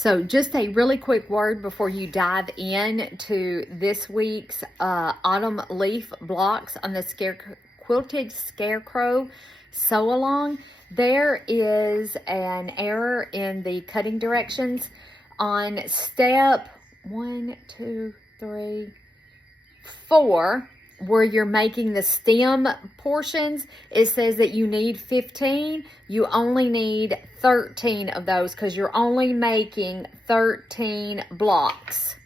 So just a really quick word before you dive in to this week's autumn leaf blocks on the Quilted Scarecrow sew along. There is an error in the cutting directions on step 1, 2, 3, 4, where you're making the stem portions. It says that you need 15. You only need 13 of those because you're only making 13 blocks.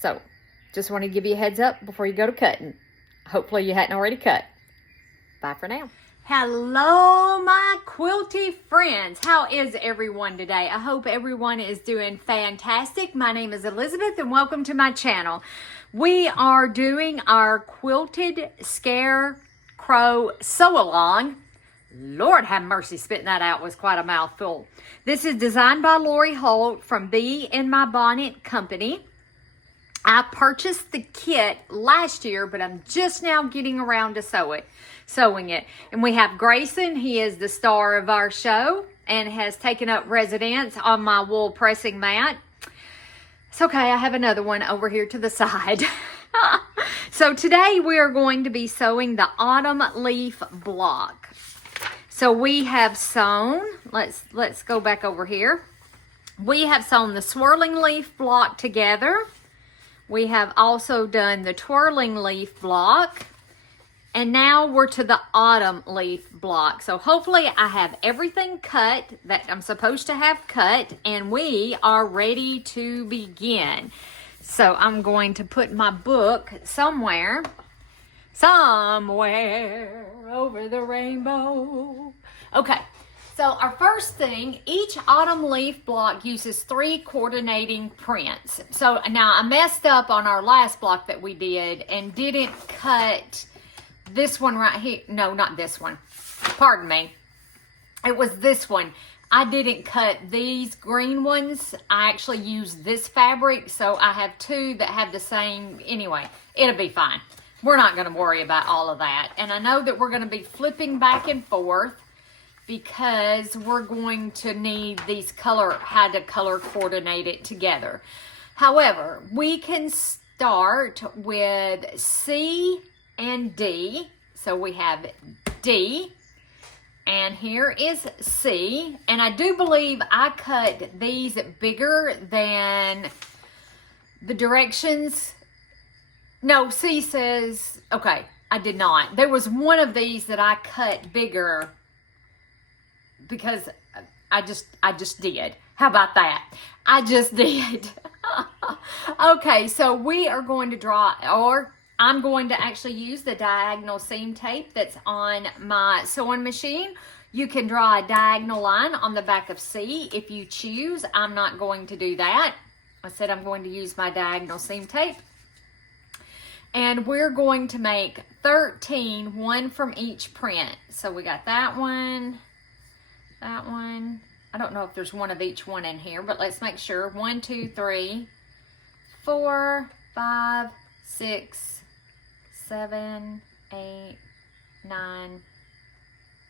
So just want to give you a heads up before you go to cutting. Hopefully you hadn't already cut. Bye for now. Hello, my quilty friends. How is everyone today? I hope everyone is doing fantastic. My name is Elizabeth and welcome to my channel. We are doing our Quilted Scarecrow sew-along. Lord have mercy, spitting that out was quite a mouthful. This is designed by Holt from Bee in My Bonnet Company. I purchased the kit last year, but I'm just now getting around to sewing it. And we have Grayson. He is the star of our show and has taken up residence on my wool pressing mat. It's okay, I have another one over here to the side. So today we are going to be sewing the autumn leaf block. So we have sewn, let's go back over here. We have sewn the swirling leaf block together. We have also done the twirling leaf block. And now we're to the autumn leaf block. So hopefully I have everything cut that I'm supposed to have cut, and we are ready to begin. So I'm going to put my book somewhere over the rainbow. Okay, so our first thing, each autumn leaf block uses 3 coordinating prints. So now I messed up on our last block that we did and didn't cut this one right here. No, not this one. Pardon me. It was this one. I didn't cut these green ones. I actually used this fabric, so I have 2 that have the same. Anyway, it'll be fine. We're not going to worry about all of that. And I know that we're going to be flipping back and forth because we're going to need these how to color coordinate it together. However, we can start with C and D. So we have D, and here is C, and I do believe I cut these bigger than the directions. No, C says, okay, I did not. There was one of these that I cut bigger because I just did. How about that? I just did. Okay, so we are going to draw, or I'm going to actually use the diagonal seam tape that's on my sewing machine. You can draw a diagonal line on the back of C if you choose. I'm not going to do that. I said I'm going to use my diagonal seam tape. And we're going to make 13, 1 from each print. So we got that one. I don't know if there's one of each one in here, but let's make sure. 1, 2, 3, 4, 5, 6, 7, 8, 9,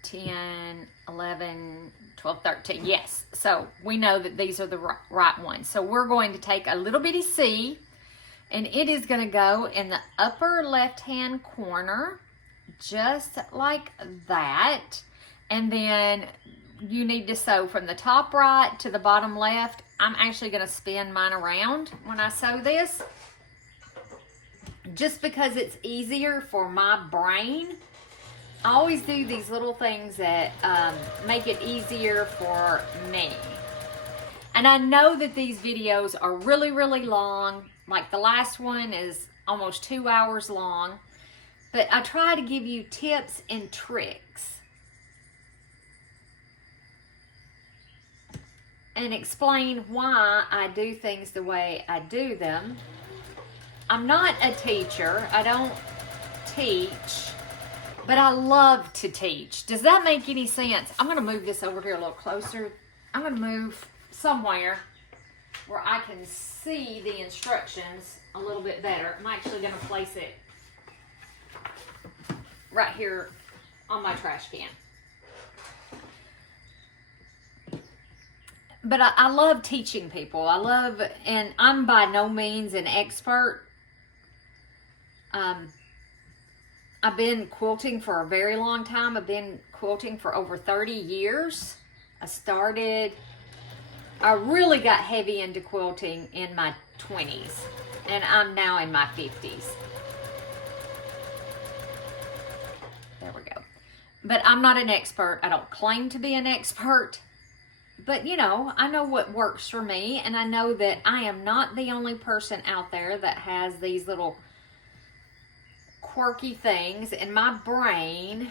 10, 11, 12, 13. Yes, so we know that these are the right ones. So we're going to take a little bitty C, and it is going to go in the upper left-hand corner, just like that. And then you need to sew from the top right to the bottom left. I'm actually going to spin mine around when I sew this, just because it's easier for my brain. I always do these little things that make it easier for me. And I know that these videos are really, really long. Like the last one is almost 2 hours long. But I try to give you tips and tricks and explain why I do things the way I do them. I'm not a teacher. I don't teach, but I love to teach. Does that make any sense? I'm going to move this over here a little closer. I'm going to move somewhere where I can see the instructions a little bit better. I'm actually going to place it right here on my trash can. but I love teaching people. And I'm by no means an expert. I've been quilting for a very long time. I've been quilting for over 30 years. I really got heavy into quilting in my 20s, and I'm now in my 50s. There we go. But I'm not an expert. I don't claim to be an expert. But, you know, I know what works for me, and I know that I am not the only person out there that has these little quirky things in my brain.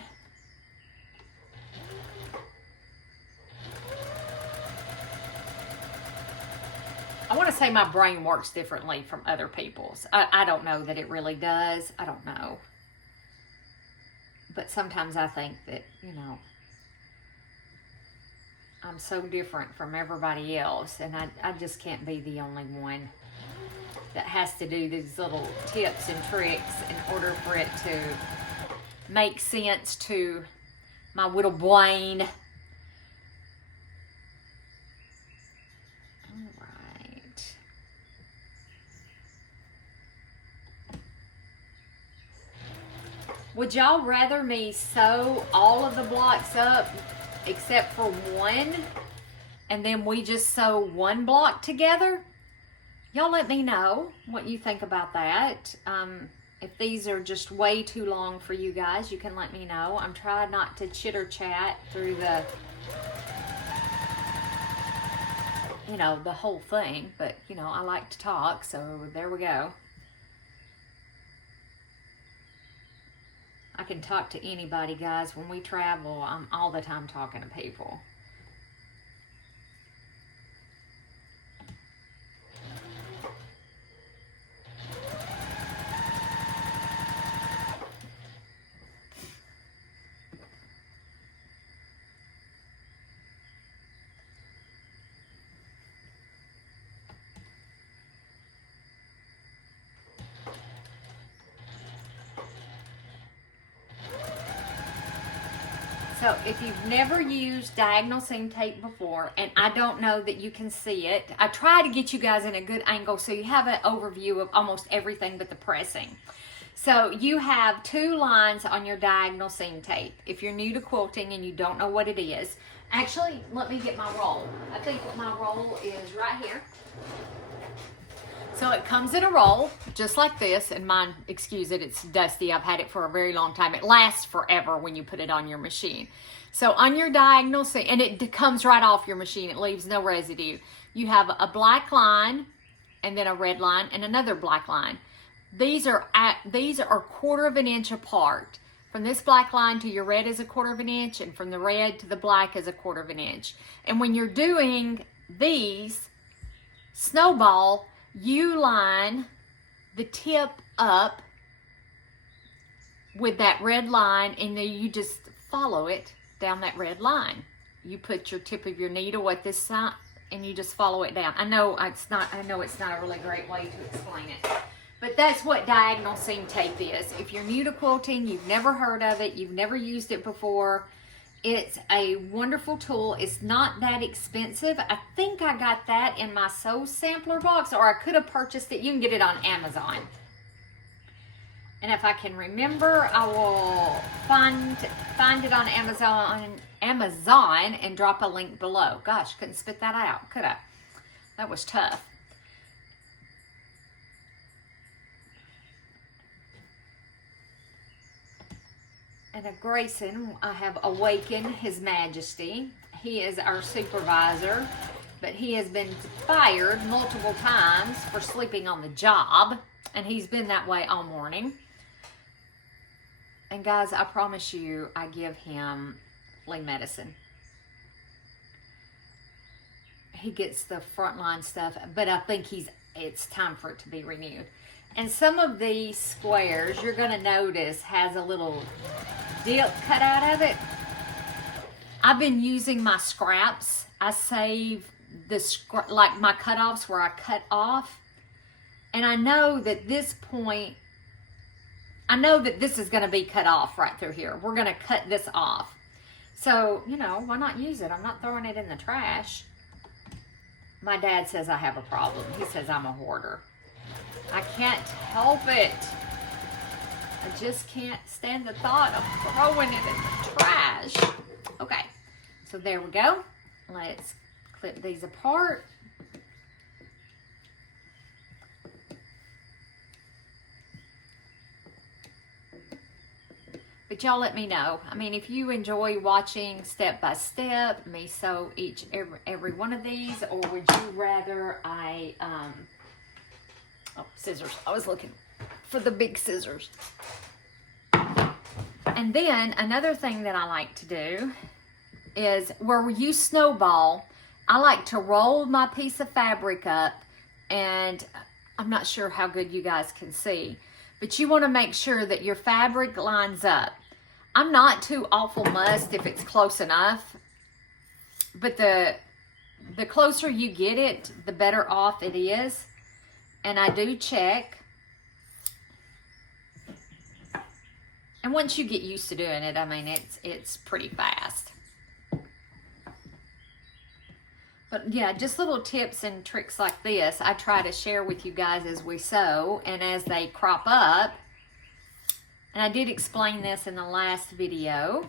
I want to say my brain works differently from other people's. I don't know that it really does. I don't know. But sometimes I think that, you know, I'm so different from everybody else, and I just can't be the only one that has to do these little tips and tricks in order for it to make sense to my little brain. Would y'all rather me sew all of the blocks up except for one, and then we just sew one block together? Y'all let me know what you think about that. If these are just way too long for you guys, you can let me know. I'm trying not to chitter chat through the, you know, the whole thing, but, you know, I like to talk, so there we go. I can talk to anybody, guys. When we travel, I'm all the time talking to people. So if you've never used diagonal seam tape before, and I don't know that you can see it, I try to get you guys in a good angle so you have an overview of almost everything but the pressing. So you have 2 lines on your diagonal seam tape. If you're new to quilting and you don't know what it is, actually, let me get my roll. I think that my roll is right here. So it comes in a roll, just like this, and mine, excuse it, it's dusty. I've had it for a very long time. It lasts forever when you put it on your machine. So on your diagonal seam, and it comes right off your machine. It leaves no residue. You have a black line, and then a red line, and another black line. These are 1/4 of an inch apart. From this black line to your red is 1/4 of an inch, and from the red to the black is 1/4 of an inch. And when you're doing these snowball, you line the tip up with that red line, and then you just follow it down that red line. You put your tip of your needle at this side, and you just follow it down. I know it's not a really great way to explain it, but that's what diagonal seam tape is. If you're new to quilting, you've never heard of it, you've never used it before, it's a wonderful tool. It's not that expensive. I think I got that in my Sew Sampler box, or I could have purchased it. You can get it on Amazon. And if I can remember, I will find it on Amazon and drop a link below. Gosh, couldn't spit that out, could I? That was tough. And of Grayson, I have awakened His Majesty. He is our supervisor, but he has been fired multiple times for sleeping on the job, and he's been that way all morning. And guys, I promise you, I give him flea medicine. He gets the frontline stuff, but I think it's time for it to be renewed. And some of these squares, you're going to notice, has a little dip cut out of it. I've been using my scraps. I save like my cutoffs where I cut off. And I know that this point, I know that this is going to be cut off right through here. We're going to cut this off. So, you know, why not use it? I'm not throwing it in the trash. My dad says I have a problem. He says I'm a hoarder. I can't help it. I just can't stand the thought of throwing it in the trash. Okay, so there we go. Let's clip these apart. But y'all let me know. I mean, if you enjoy watching step by step, me sew every one of these, or would you rather I, oh, scissors. I was looking for the big scissors. And then another thing that I like to do is where you snowball, I like to roll my piece of fabric up, and I'm not sure how good you guys can see, but you want to make sure that your fabric lines up. I'm not too awful mussed if it's close enough, but the closer you get it, the better off it is. And I do check. And once you get used to doing it, I mean, it's pretty fast. But yeah, just little tips and tricks like this I try to share with you guys as we sew and as they crop up. And I did explain this in the last video,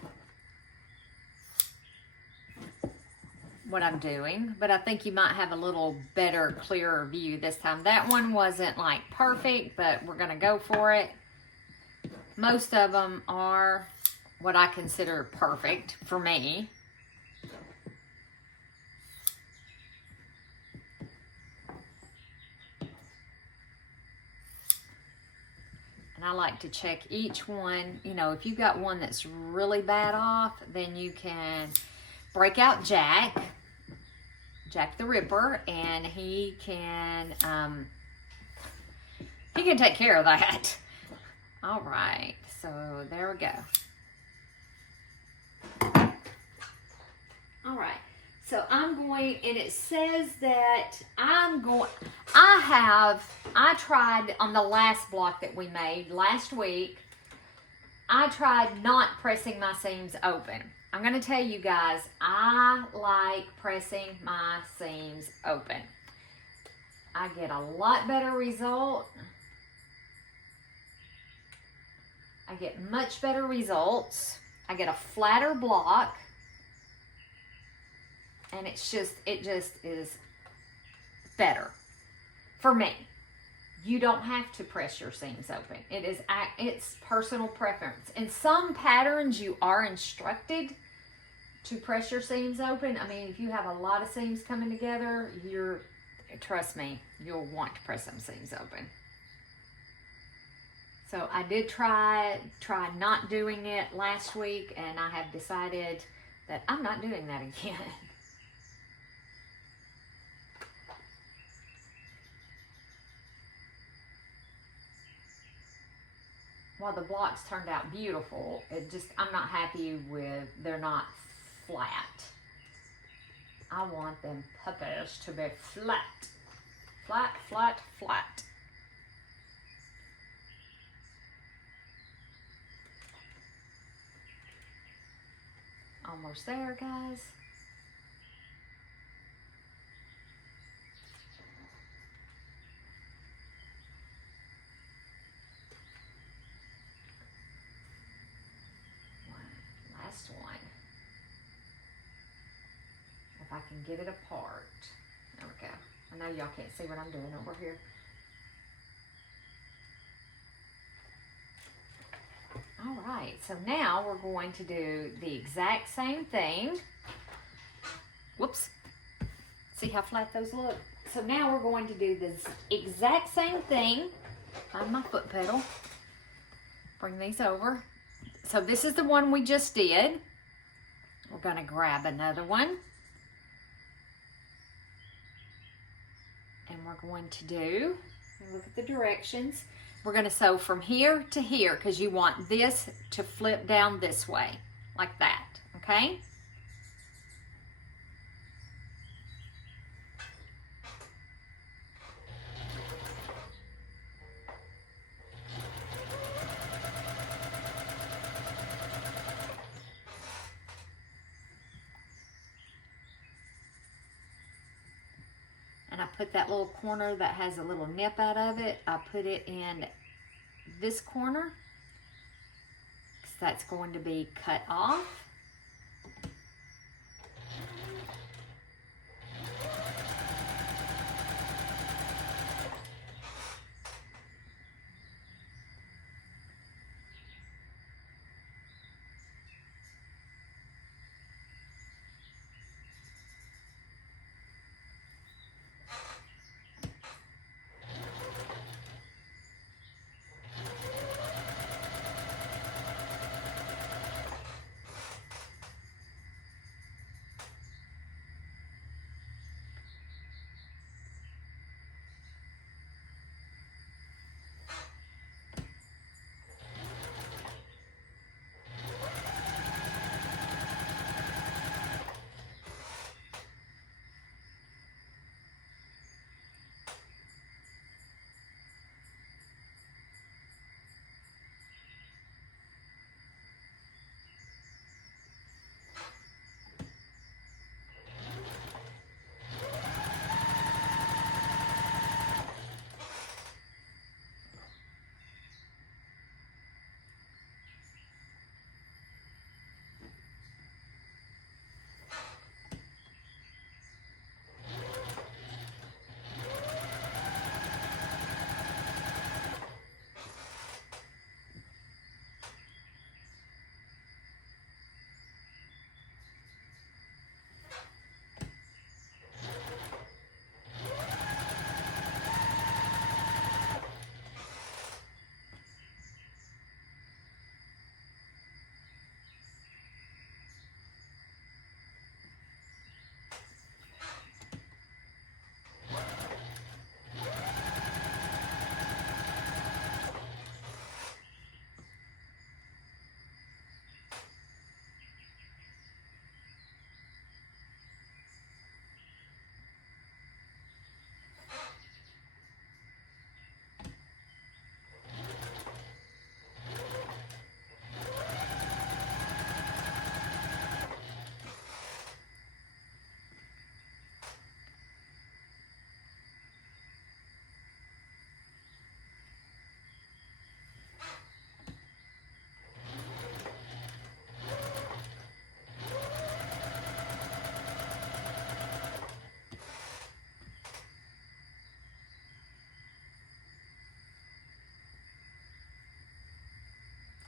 what I'm doing, but I think you might have a little better, clearer view this time. That one wasn't like perfect, but we're gonna go for it. Most of them are what I consider perfect for me. And I like to check each one. You know, if you've got one that's really bad off, then you can break out Jack the Ripper, and he can take care of that. All right, so there we go. All right, so I'm going, and it says that I tried on the last block that we made last week, I tried not pressing my seams open. I'm going to tell you guys, I like pressing my seams open. I get a lot better result. I get much better results. I get a flatter block. And it just is better for me. You don't have to press your seams open. It's personal preference. In some patterns, you are instructed to press your seams open. I mean, if you have a lot of seams coming together, trust me, you'll want to press some seams open. So I did try not doing it last week, and I have decided that I'm not doing that again. While the blocks turned out beautiful, I'm not happy with, they're not flat. I want them puppies to be flat. Flat, flat, flat. Almost there, guys. Last one. If I can get it apart. There we go. I know y'all can't see what I'm doing over here. All right, so now we're going to do the exact same thing. Whoops. See how flat those look? So now we're going to do this exact same thing. Find my foot pedal. Bring these over. So this is the one we just did. We're going to grab another one. And we're going to do, look at the directions. We're going to sew from here to here because you want this to flip down this way, like that, okay? put that little corner that has a little nip out of it, I put it in this corner, because that's going to be cut off.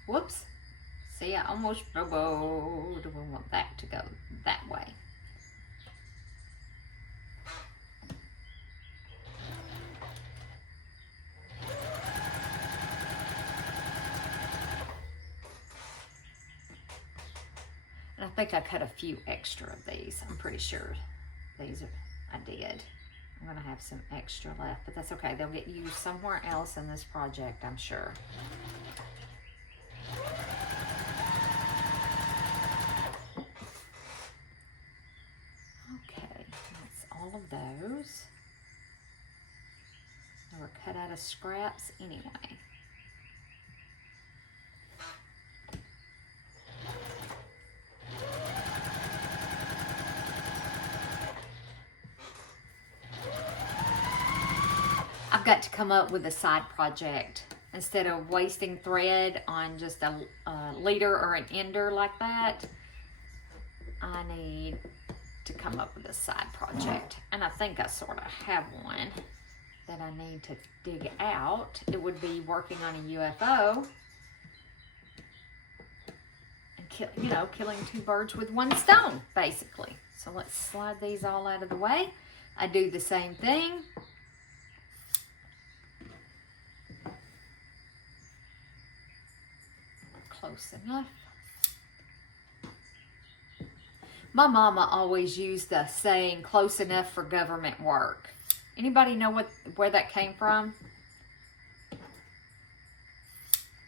Whoops. See, I almost roboed. We want that to go that way. And I think I cut a few extra of these. I'm pretty sure I did. I'm gonna have some extra left, but that's okay. They'll get used somewhere else in this project, I'm sure. Okay, that's all of those. They were cut out of scraps anyway. I've got to come up with a side project. Instead of wasting thread on just a leader or an ender like that, I need to come up with a side project. And I think I sort of have one that I need to dig out. It would be working on a UFO. And killing two birds with one stone, basically. So let's slide these all out of the way. I do the same thing. Close enough. My mama always used the saying, close enough for government work. Anybody know where that came from?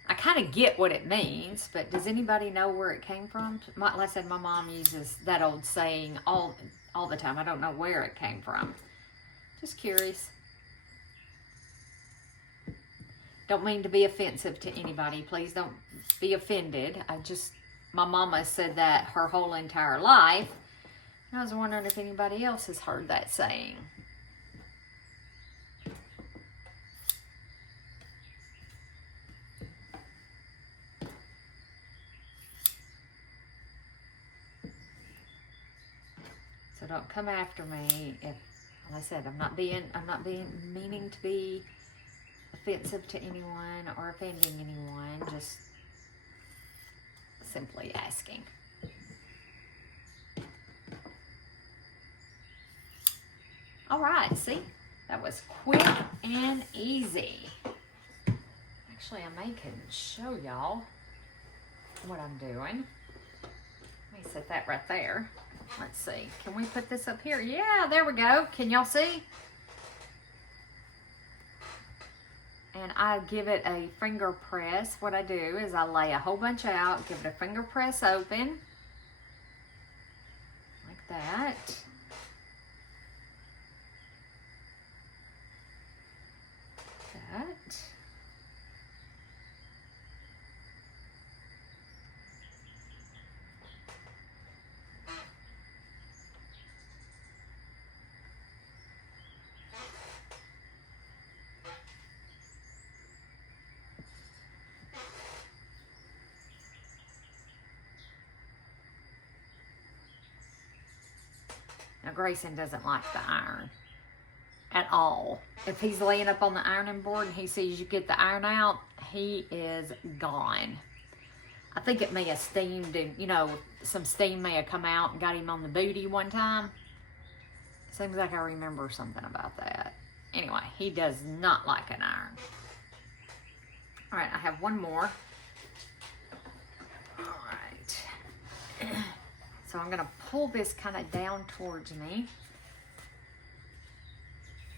I kind of get what it means, but does anybody know where it came from? Like I said, my mom uses that old saying all the time. I don't know where it came from. Just curious. Don't mean to be offensive to anybody. Please don't be offended. My mama said that her whole entire life. And I was wondering if anybody else has heard that saying. So don't come after me if, like I said, I'm not being meaning to be offensive to anyone or offending anyone, just simply asking. All right, see, that was quick and easy. Actually, I can show y'all what I'm doing. Let me set that right there. Let's see, can we put this up here? Yeah, there we go. Can y'all see? And I give it a finger press. What I do is I lay a whole bunch out, give it a finger press open, like that. That. Now Grayson doesn't like the iron at all. If he's laying up on the ironing board and he sees you get the iron out, he is gone. I think it may have steamed and, you know, some steam may have come out and got him on the booty one time. Seems like I remember something about that. Anyway, he does not like an iron. All right, I have one more. All right. So I'm gonna pull this kind of down towards me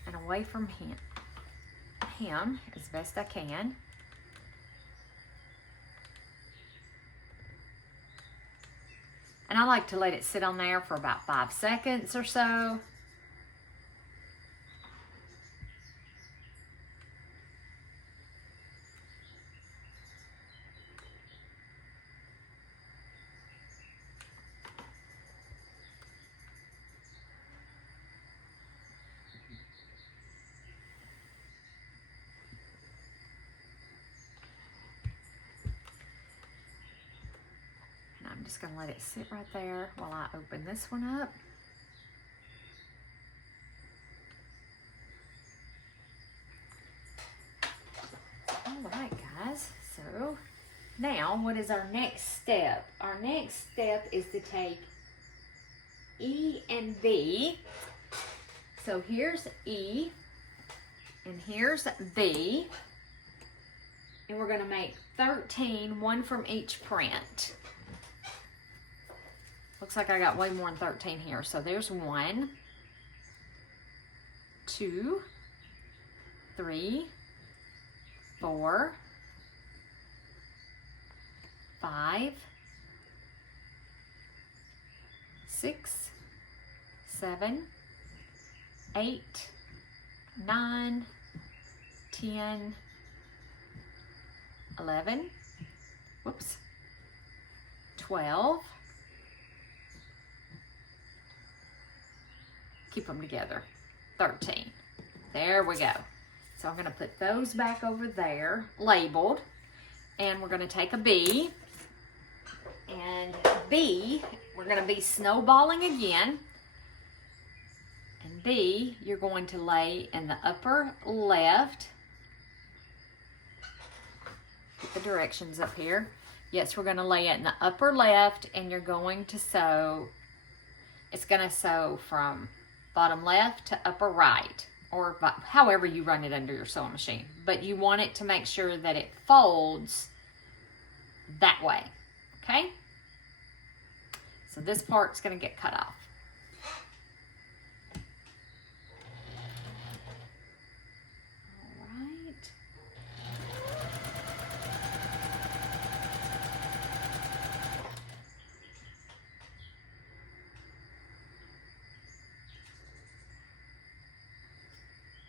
and away from him as best I can. And I like to let it sit on there for about 5 seconds or so. I'm just going to let it sit right there while I open this one up. All right, guys. So now what is our next step? Our next step is to take E and B. So here's E and here's B. And we're going to make 13, one from each print. Looks like I got way more than 13 here. So there's 1, 2, 3, 4, 5, 6, 7, 8, 9, 10, 11, whoops, 12, keep them together, 13. There we go. So I'm going to put those back over there, labeled, and we're going to take a B, and B, we're going to be snowballing again, and B, you're going to lay in the upper left. Get the directions up here. Yes, we're going to lay it in the upper left, and you're going to sew, it's going to sew from bottom left to upper right, or however you run it under your sewing machine. But you want it to make sure that it folds that way, okay? So this part's going to get cut off.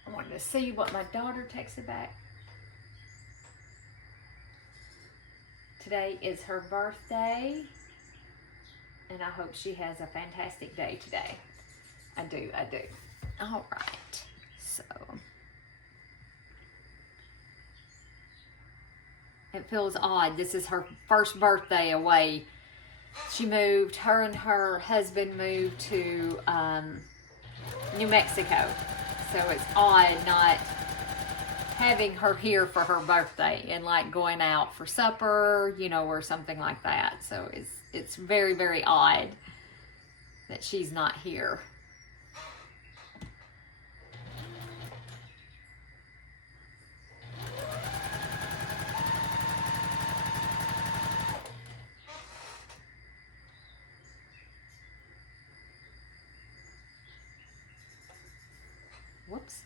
I wanted to see what my daughter texted back. Today is her birthday, and I hope she has a fantastic day today. I do. All right, so it feels odd. This is her first birthday away She moved, her and her husband moved to New Mexico. So it's odd not having her here for her birthday and like going out for supper, you know, or something like that. So it's very, very odd that she's not here. Whoops.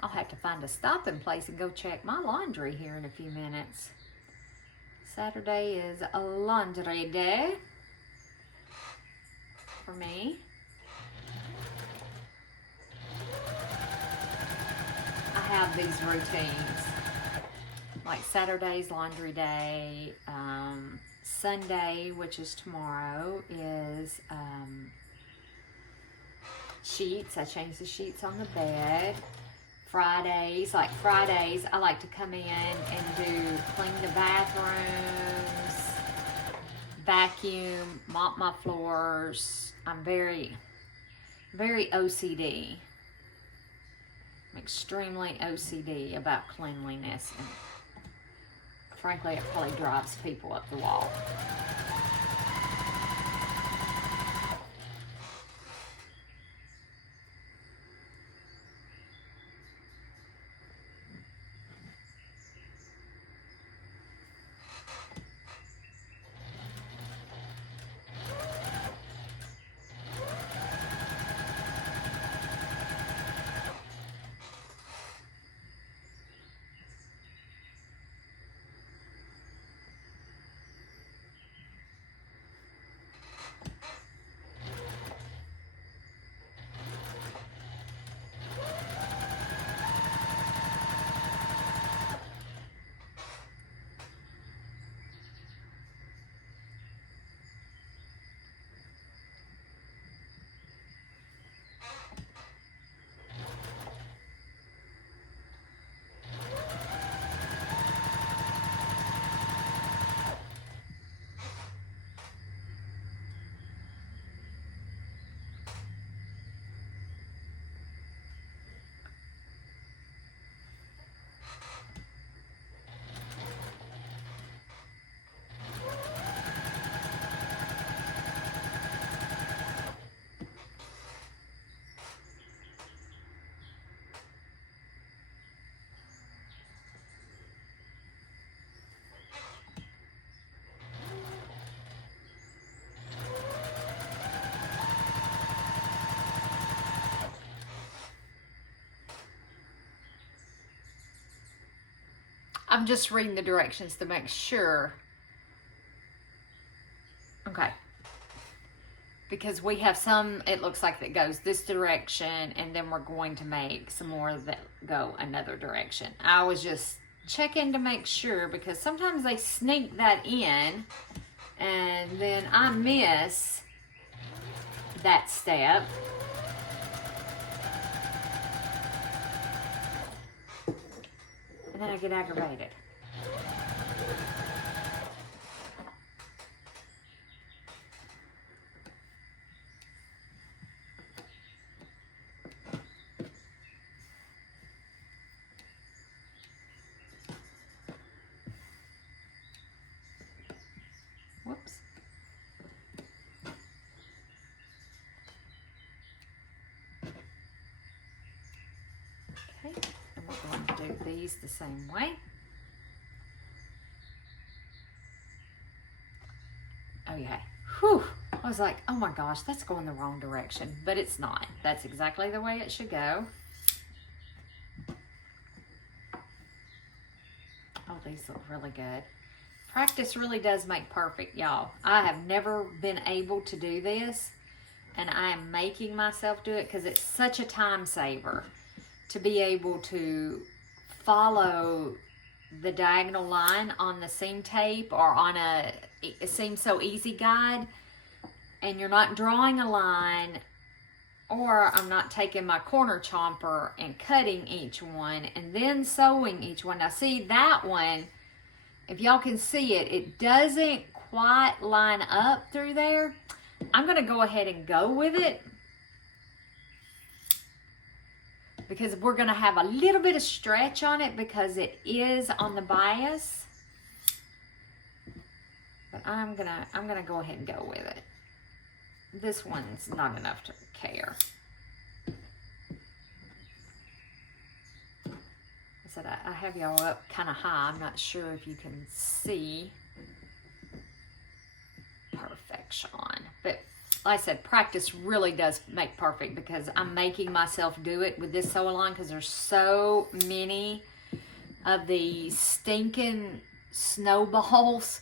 I'll have to find a stopping place and go check my laundry here in a few minutes. Saturday is a laundry day for me. I have these routines. Like Saturday's laundry day, Sunday, which is tomorrow, is sheets. I change the sheets on the bed. Fridays, I like to come in and clean the bathrooms, vacuum, mop my floors. I'm very, very OCD. I'm extremely OCD about cleanliness, and frankly, it probably drives people up the wall. I'm just reading the directions to make sure. Okay. Because we have some, it looks like that goes this direction, and then we're going to make some more that go another direction. I was just checking to make sure, because sometimes they sneak that in and then I miss that step. And then I get aggravated. Whoops. Okay, and we're going to do these the same way. Oh yeah. Whew. I was like, oh my gosh, that's going the wrong direction. But it's not. That's exactly the way it should go. Oh, these look really good. Practice really does make perfect, y'all. I have never been able to do this, and I am making myself do it because it's such a time saver to be able to follow the diagonal line on the seam tape or on a Seam So Easy guide, and you're not drawing a line or I'm not taking my corner chomper and cutting each one and then sewing each one. Now see that one, if y'all can see it, it doesn't quite line up through there. I'm going to go ahead and go with it because we're going to have a little bit of stretch on it because it is on the bias. But I'm gonna go ahead and go with it. This one's not enough to care. I said I have y'all up kind of high. I'm not sure if you can see perfection. But like I said, practice really does make perfect because I'm making myself do it with this sew along because there's so many of these stinking snowballs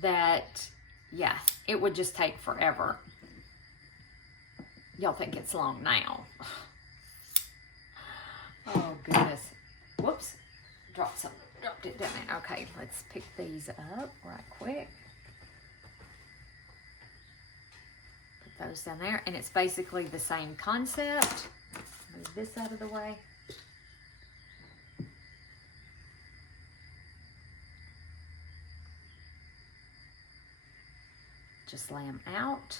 that, yeah, it would just take forever. Y'all think it's long now. Oh, goodness. Whoops. Dropped it down there. Okay, let's pick these up right quick. Put those down there. And it's basically the same concept. Move this out of the way. Just lay them out.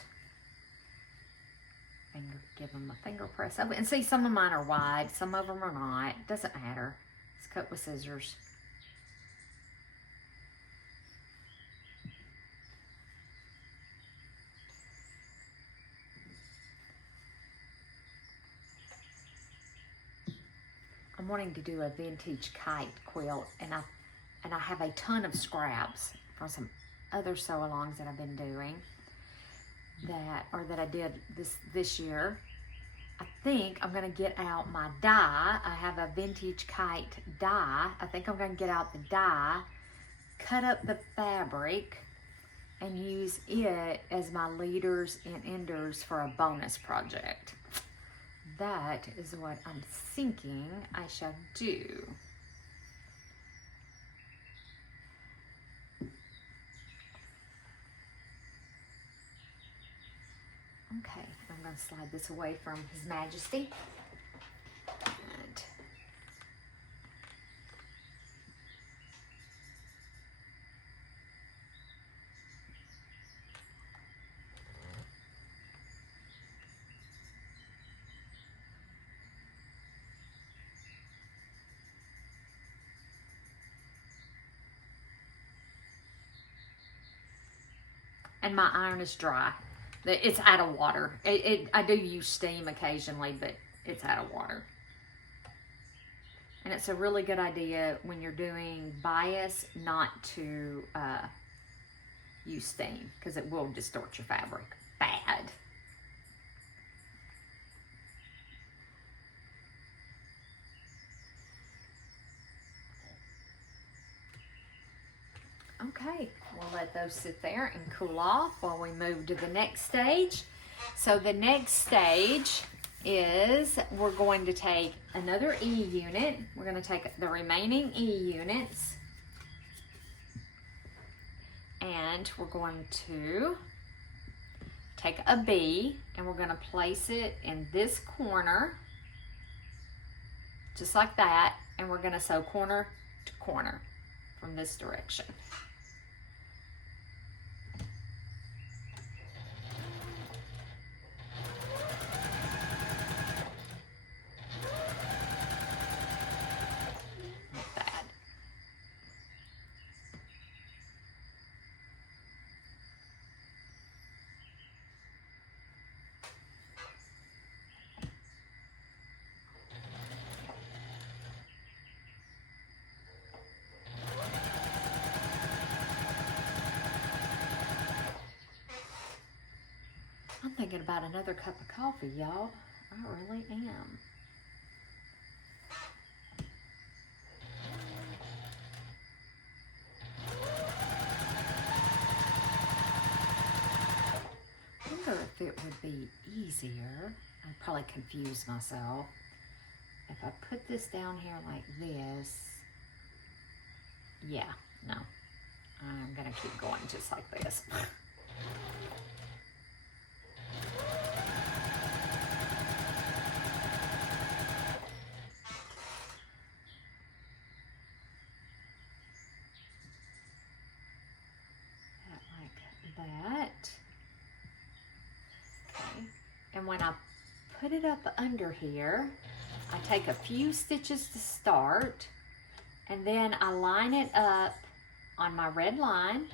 Give them a finger press over. And see, some of mine are wide, some of them are not. Doesn't matter. It's cut with scissors. I'm wanting to do a vintage kite quilt, and I have a ton of scraps from some other sew-alongs that I've been doing that I did this year. I think I'm gonna get out my die. I have a vintage kite die. I think I'm gonna get out the die, cut up the fabric, and use it as my leaders and enders for a bonus project. That is what I'm thinking I shall do. Okay, I'm going to slide this away from His Majesty. And my iron is dry. It's out of water. I do use steam occasionally, but it's out of water. And it's a really good idea when you're doing bias not to use steam because it will distort your fabric bad. Okay, we'll let those sit there and cool off while we move to the next stage. So the next stage is we're going to take another E unit. We're going to take the remaining E units and we're going to take a B and we're going to place it in this corner just like that, and we're going to sew corner to corner from this direction. I'm thinking about another cup of coffee, y'all. I really am. I wonder if it would be easier. I'd probably confuse myself. If I put this down here like this. Yeah, no. I'm gonna keep going just like this. And when I put it up under here, I take a few stitches to start, and then I line it up on my red line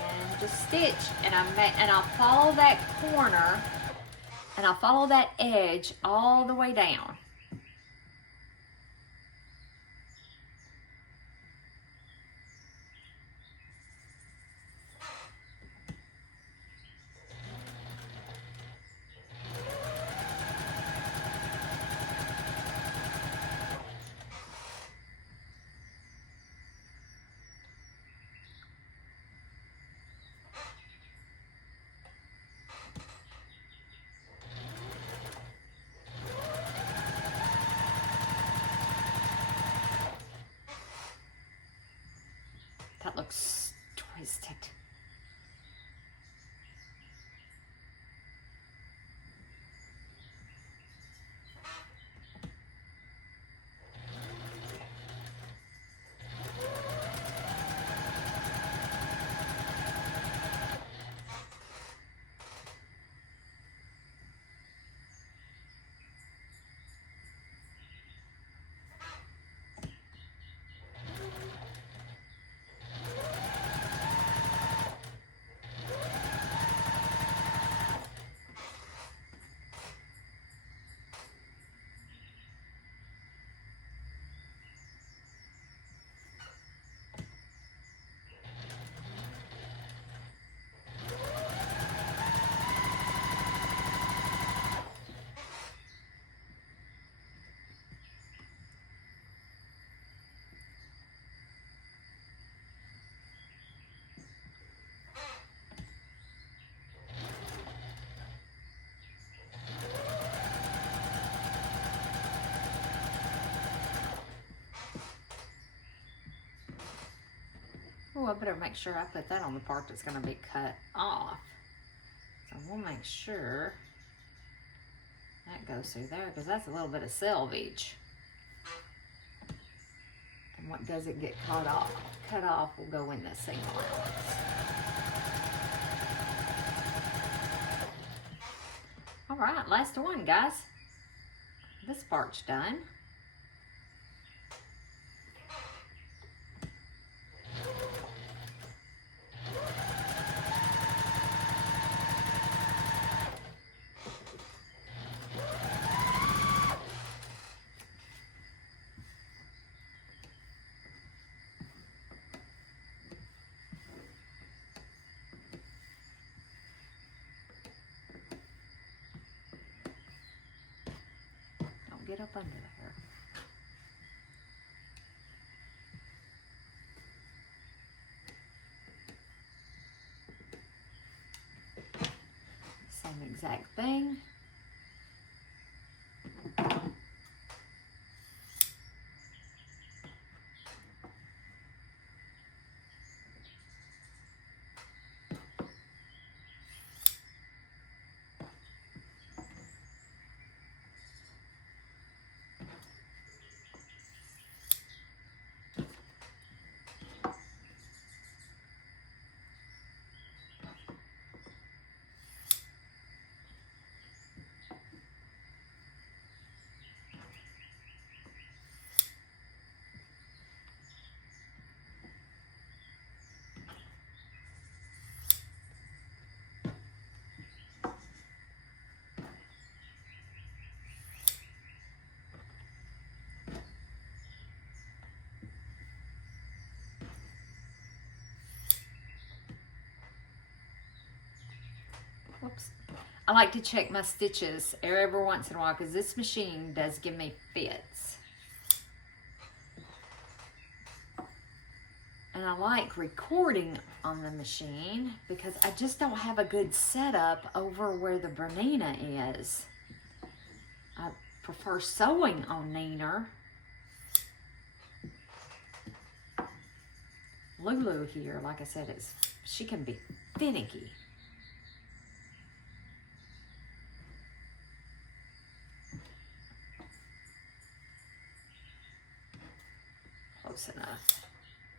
and just stitch, and I'll follow that corner, and I'll follow that edge all the way down. That looks twisted. Oh, I better make sure I put that on the part that's going to be cut off. So we'll make sure that goes through there, because that's a little bit of selvage. And what doesn't get cut off will go in the seam allowance. All right, last one, guys. This part's done. Get up under there. Same exact thing. Whoops. I like to check my stitches every once in a while, because this machine does give me fits. And I like recording on the machine because I just don't have a good setup over where the Bernina is. I prefer sewing on Neener. Lulu here, like I said, she can be finicky. Close enough.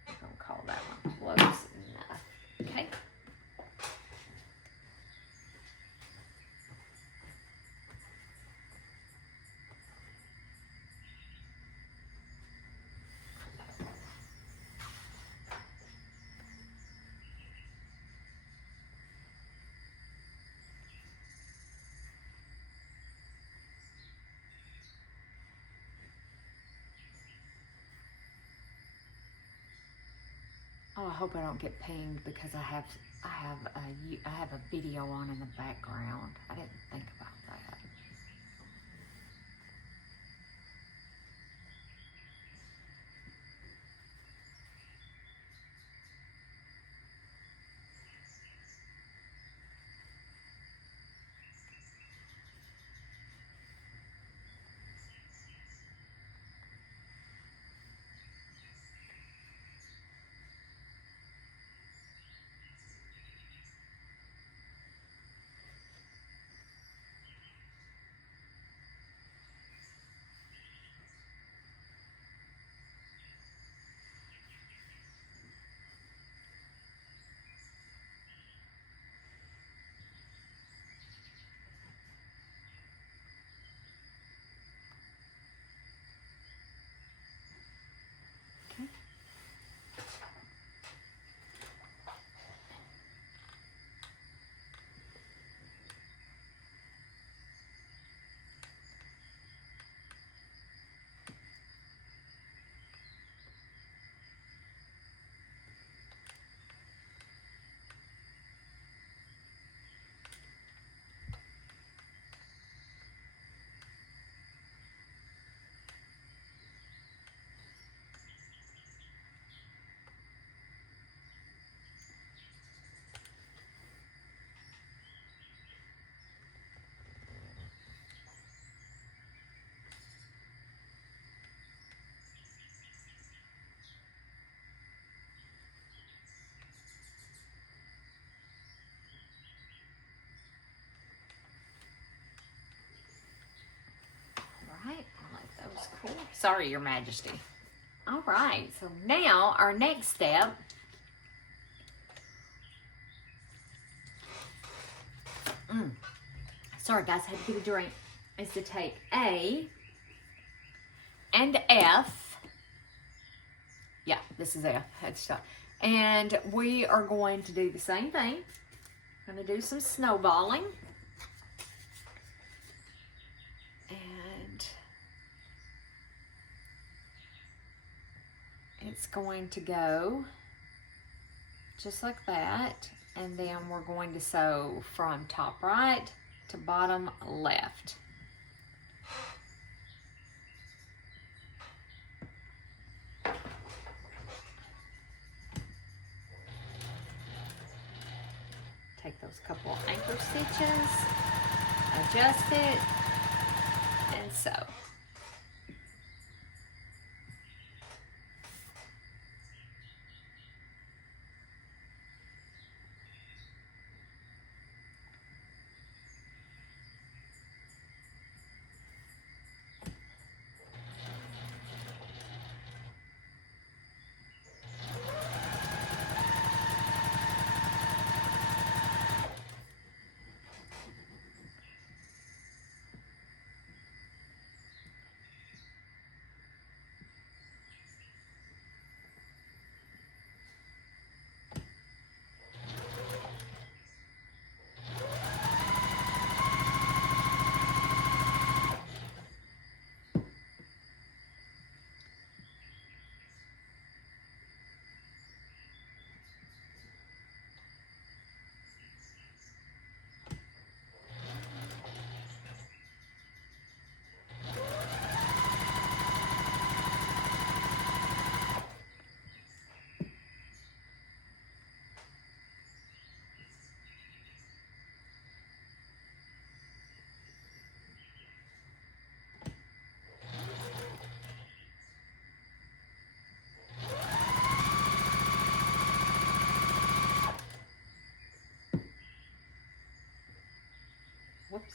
I'm gonna call that one close enough. Okay. Oh, I hope I don't get pinged because I have a video on in the background. I didn't think about that. Right, I like those. Cool. Sorry, Your Majesty. All right, so now our next step sorry guys, I had to get a drink, is to take A and F. Yeah, this is F. Headstock. And we are going to do the same thing. I'm going to do some snowballing. And it's going to go just like that. And then we're going to sew from top right to bottom left. Take those couple anchor stitches, adjust it, and sew. Whoops.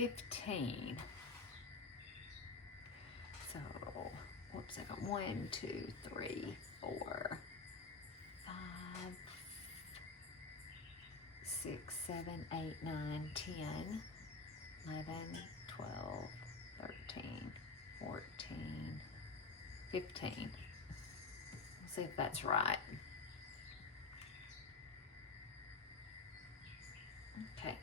15. So, whoops, I got 1, 2, 3, 4, 5, 6, 7, 8, 9, 10, 11, 12, 13, 14, 15. Let's see if that's right. Okay.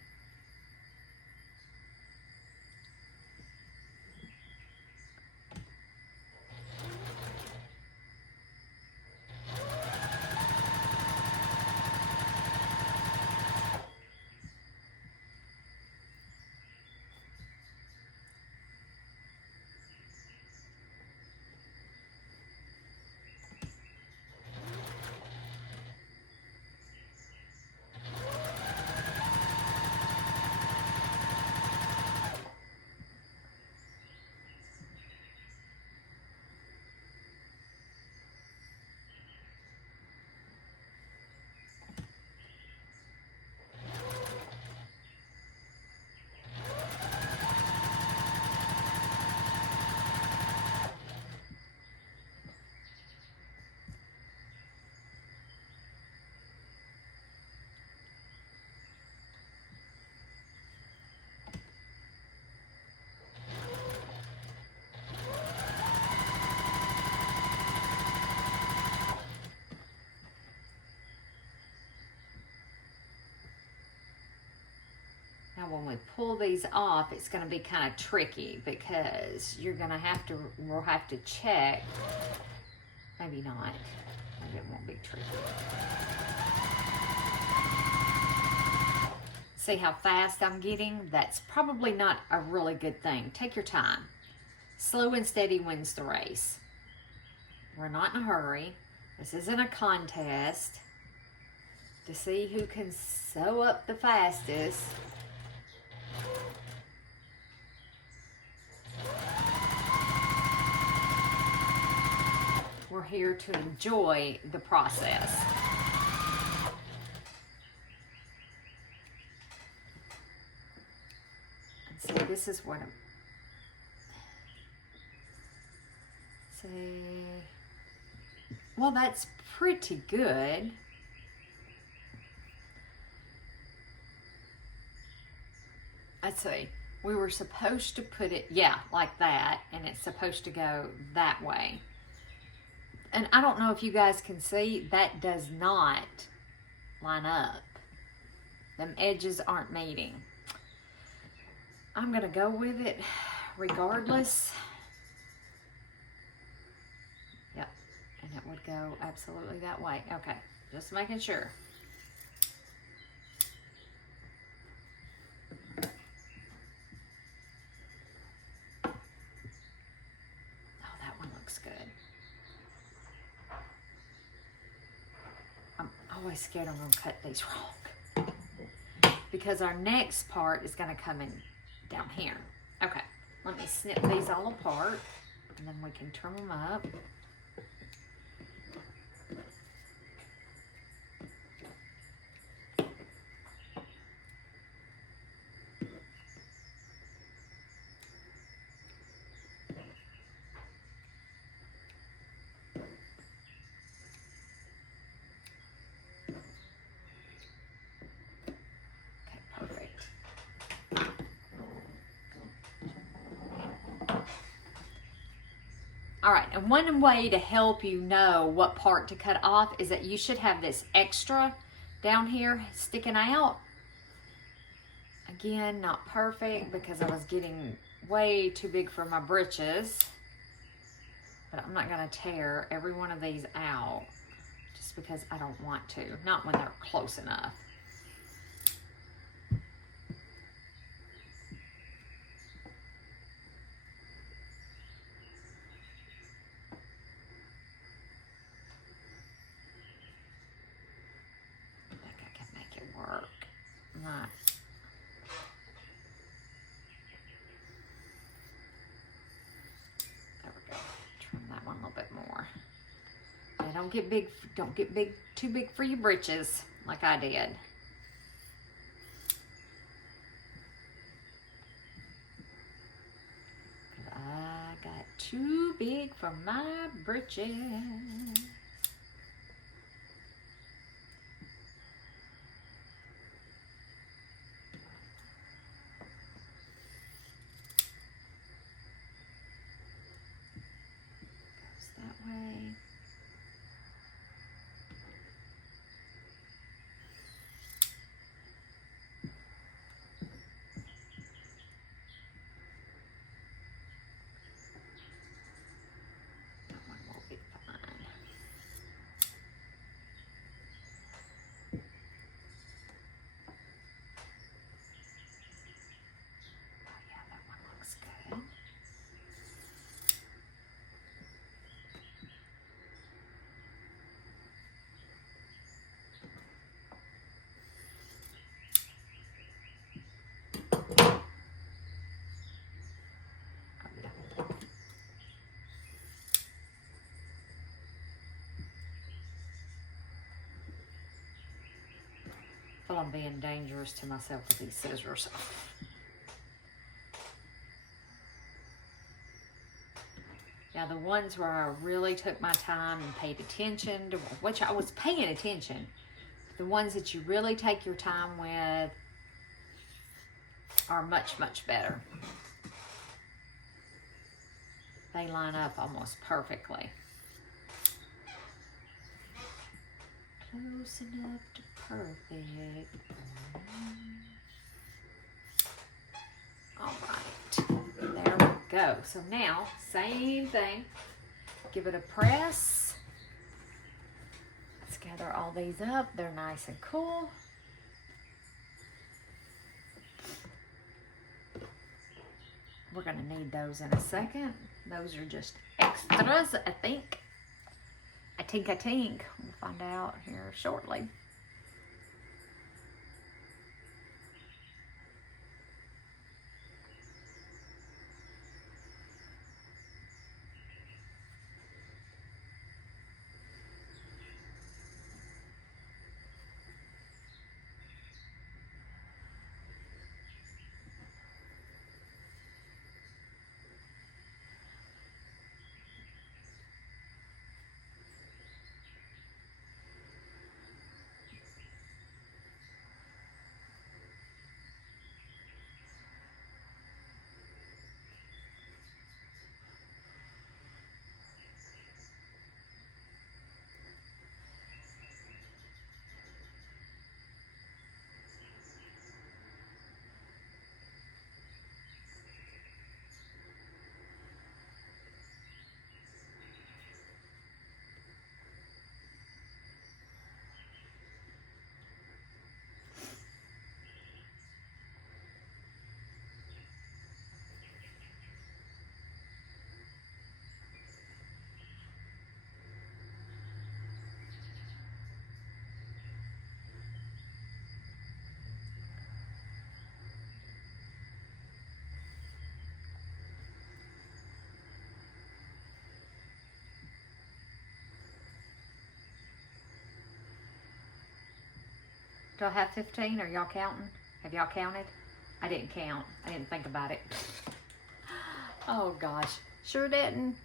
Now when we pull these off, it's going to be kind of tricky because you're going to have to, we'll have to check. Maybe not. Maybe it won't be tricky. See how fast I'm getting? That's probably not a really good thing. Take your time. Slow and steady wins the race. We're not in a hurry. This isn't a contest to see who can sew up the fastest. We're here to enjoy the process. And so this is what I'm... See... Well, that's pretty good. Let's see. We were supposed to put it, yeah, like that, and it's supposed to go that way. And I don't know if you guys can see, that does not line up. Them edges aren't meeting. I'm going to go with it regardless. Yep, and it would go absolutely that way. Okay, just making sure. Always scared I'm going to cut these wrong because our next part is going to come in down here. Okay, let me snip these all apart and then we can turn them up. All right, and one way to help you know what part to cut off is that you should have this extra down here sticking out. Again, not perfect because I was getting way too big for my britches. But I'm not gonna tear every one of these out just because I don't want to, not when they're close enough. Don't get big, too big for your britches like I did. too big for my britches. Goes that way. I feel I'm being dangerous to myself with these scissors. Now the ones where I really took my time and paid attention to, which I was paying attention, the ones that you really take your time with are much, much better. They line up almost perfectly. Close enough to perfect. All right, there we go. So now, same thing. Give it a press. Let's gather all these up. They're nice and cool. We're gonna need those in a second. Those are just extras, I think. I think. We'll find out here shortly. Do I have 15? Are y'all counting? Have y'all counted? I didn't count. I didn't think about it. Oh gosh, sure didn't.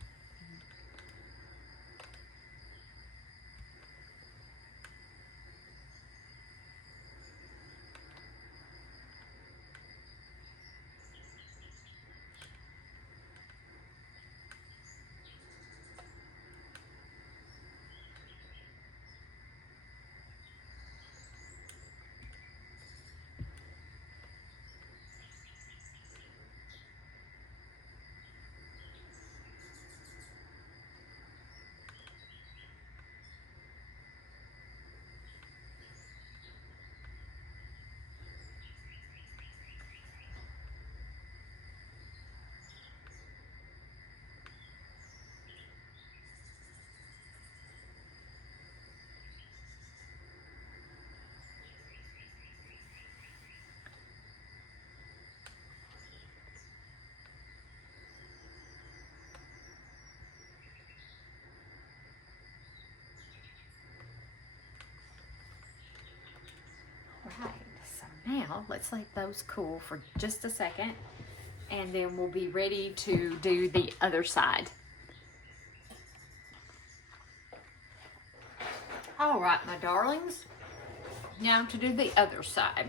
Right, so now let's let those cool for just a second. and then we'll be ready to do the other side. All right, my darlings, now to do the other side.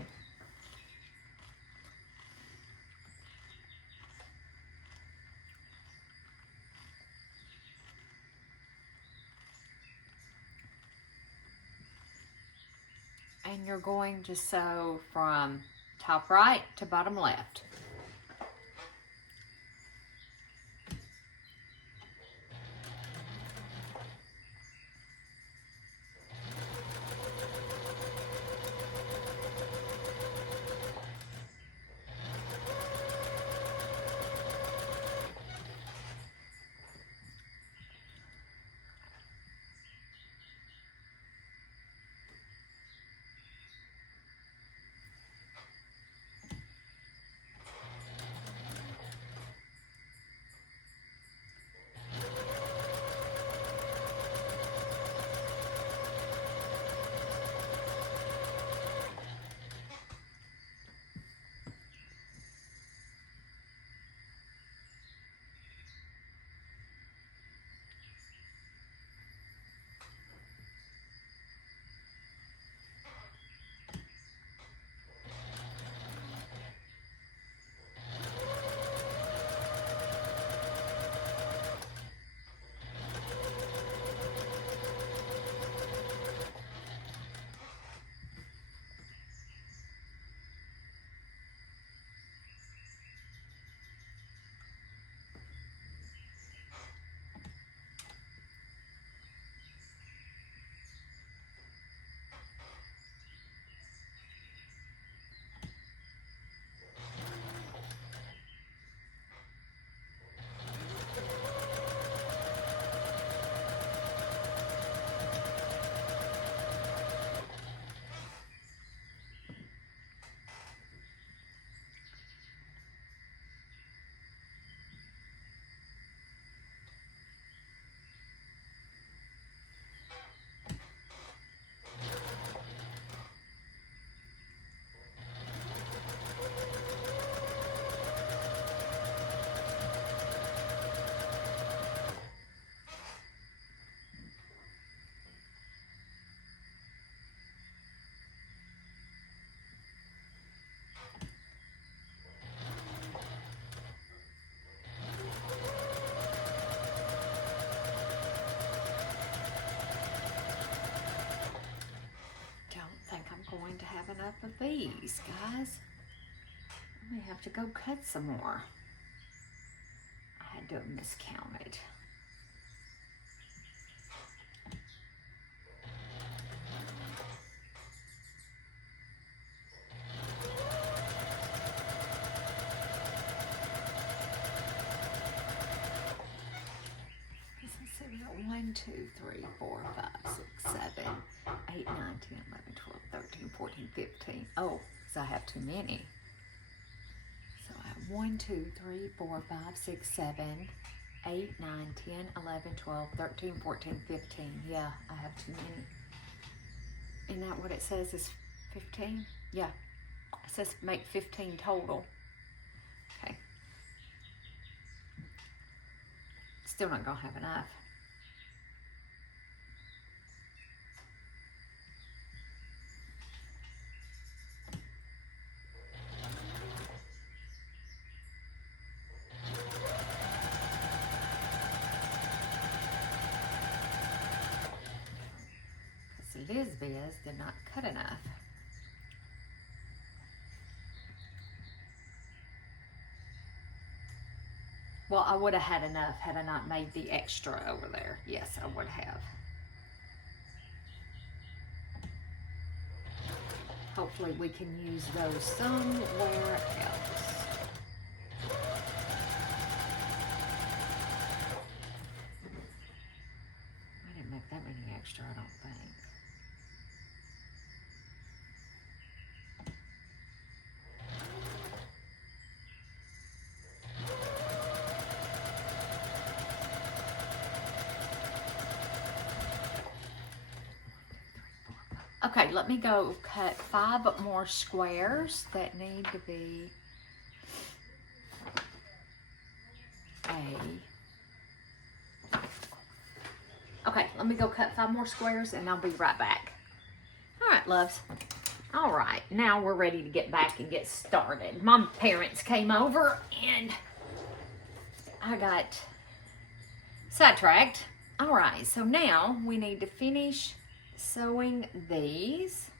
And you're going to sew from top right to bottom left. Going to have enough of these, guys. I may have to go cut some more. I had to have miscounted. So we got 1, 2, 3, 4, 5, 6, 7, 8, 9, 10, 11, 12, 13, 14, 15. Oh, so I have too many. So I have 1, 2, 3, 4, 5, 6, 7, 8, 9, 10, 11, 12, 13, 14, 15. Yeah, I have too many. Isn't that what it says is 15? Yeah, it says make 15 total. Okay. Still not gonna have enough. Liz did not cut enough. Well, I would have had enough had I not made the extra over there. Yes, I would have. Hopefully we can use those somewhere else. I didn't make that many extra, I don't think. Okay, let me go cut 5 more squares that need to be Okay, let me go cut 5 more squares and I'll be right back. All right, loves. All right, now we're ready to get back and get started. My parents came over and I got sidetracked. All right, so now we need to finish sewing these.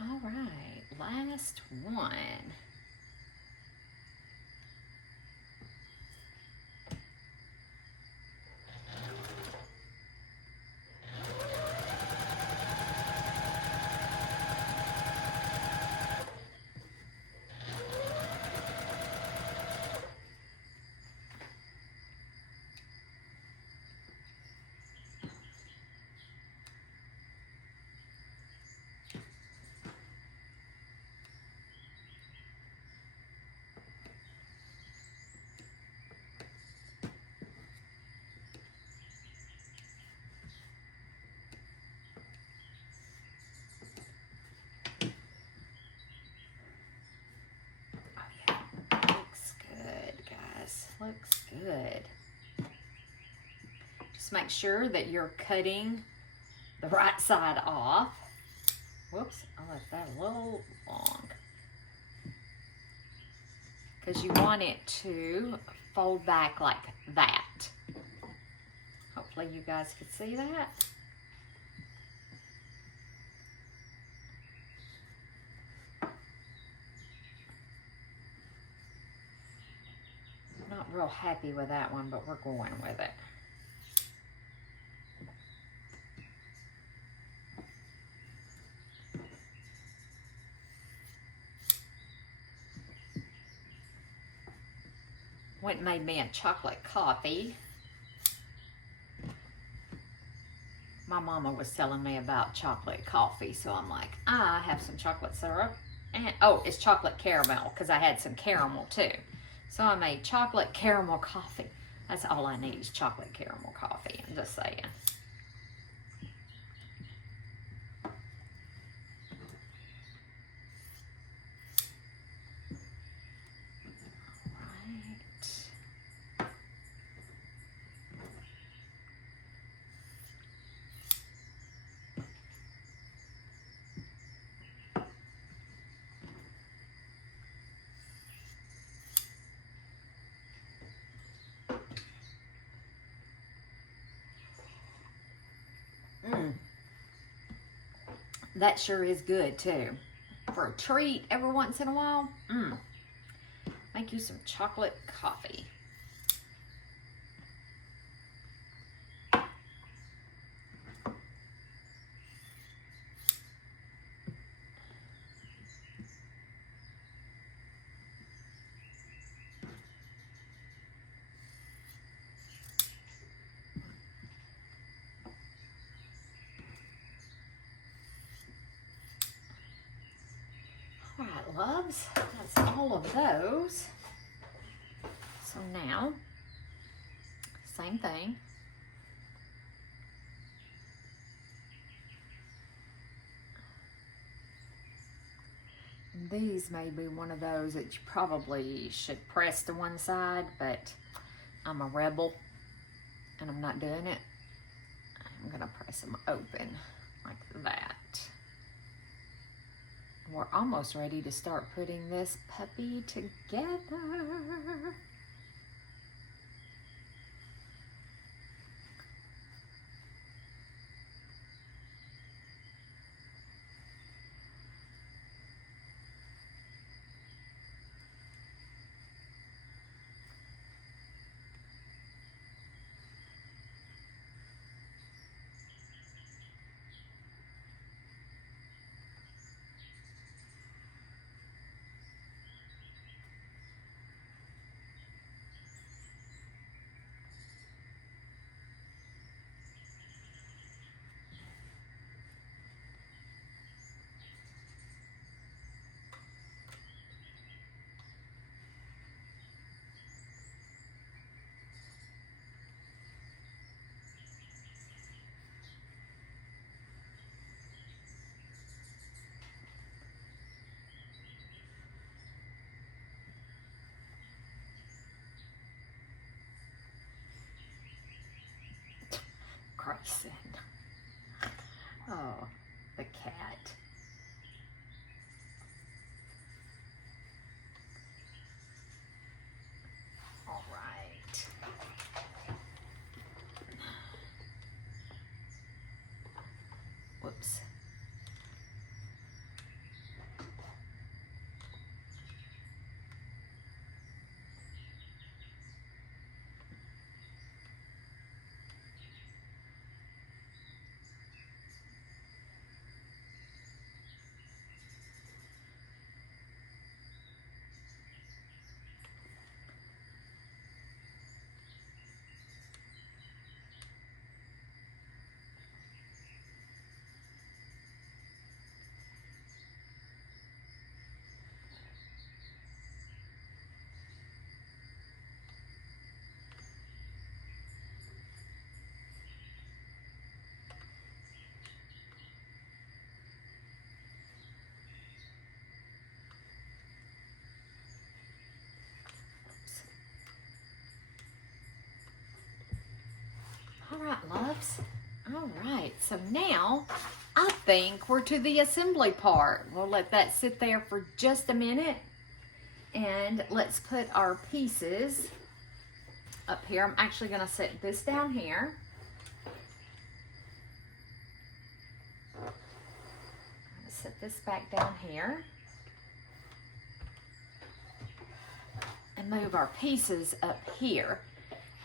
All right, last one. Looks good. Just make sure that you're cutting the right side off. Whoops, I left that a little long. Because you want it to fold back like that. Hopefully you guys could see that. Not real happy with that one, but we're going with it. Went and made me a chocolate coffee. My mama was telling me about chocolate coffee, so I'm like, I have some chocolate syrup. And oh, it's chocolate caramel, because I had some caramel too. So I made chocolate caramel coffee. That's all I need is chocolate caramel coffee. I'm just saying. That sure is good too. For a treat every once in a while, make you some chocolate coffee. All right, loves, that's all of those. So now, same thing. These may be one of those that you probably should press to one side, but I'm a rebel and I'm not doing it. I'm gonna press them open like that. We're almost ready to start putting this puppy together. Grayson. Oh, the cat. All right. Whoops. All right, loves. All right, so now I think we're to the assembly part. We'll let that sit there for just a minute, and let's put our pieces up here. I'm actually gonna set this down here. I'm gonna set this back down here and move our pieces up here.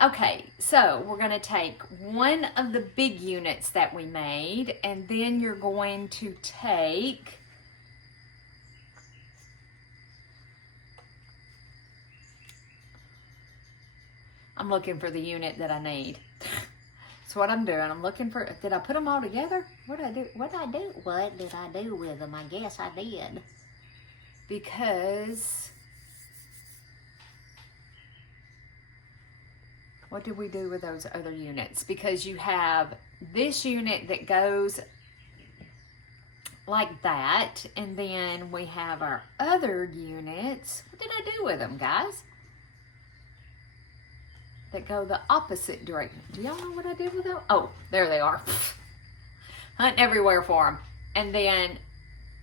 Okay, so we're going to take one of the big units that we made, and then you're going to take I'm looking for the unit that I need. That's what I'm doing. I'm looking for, did I put them all together? What did I do? What did I do with them? I guess I did. Because what did we do with those other units? Because you have this unit that goes like that, and then we have our other units. What did I do with them, guys? That go the opposite direction. Do y'all know what I did with them? Oh, there they are. Hunting everywhere for them. And then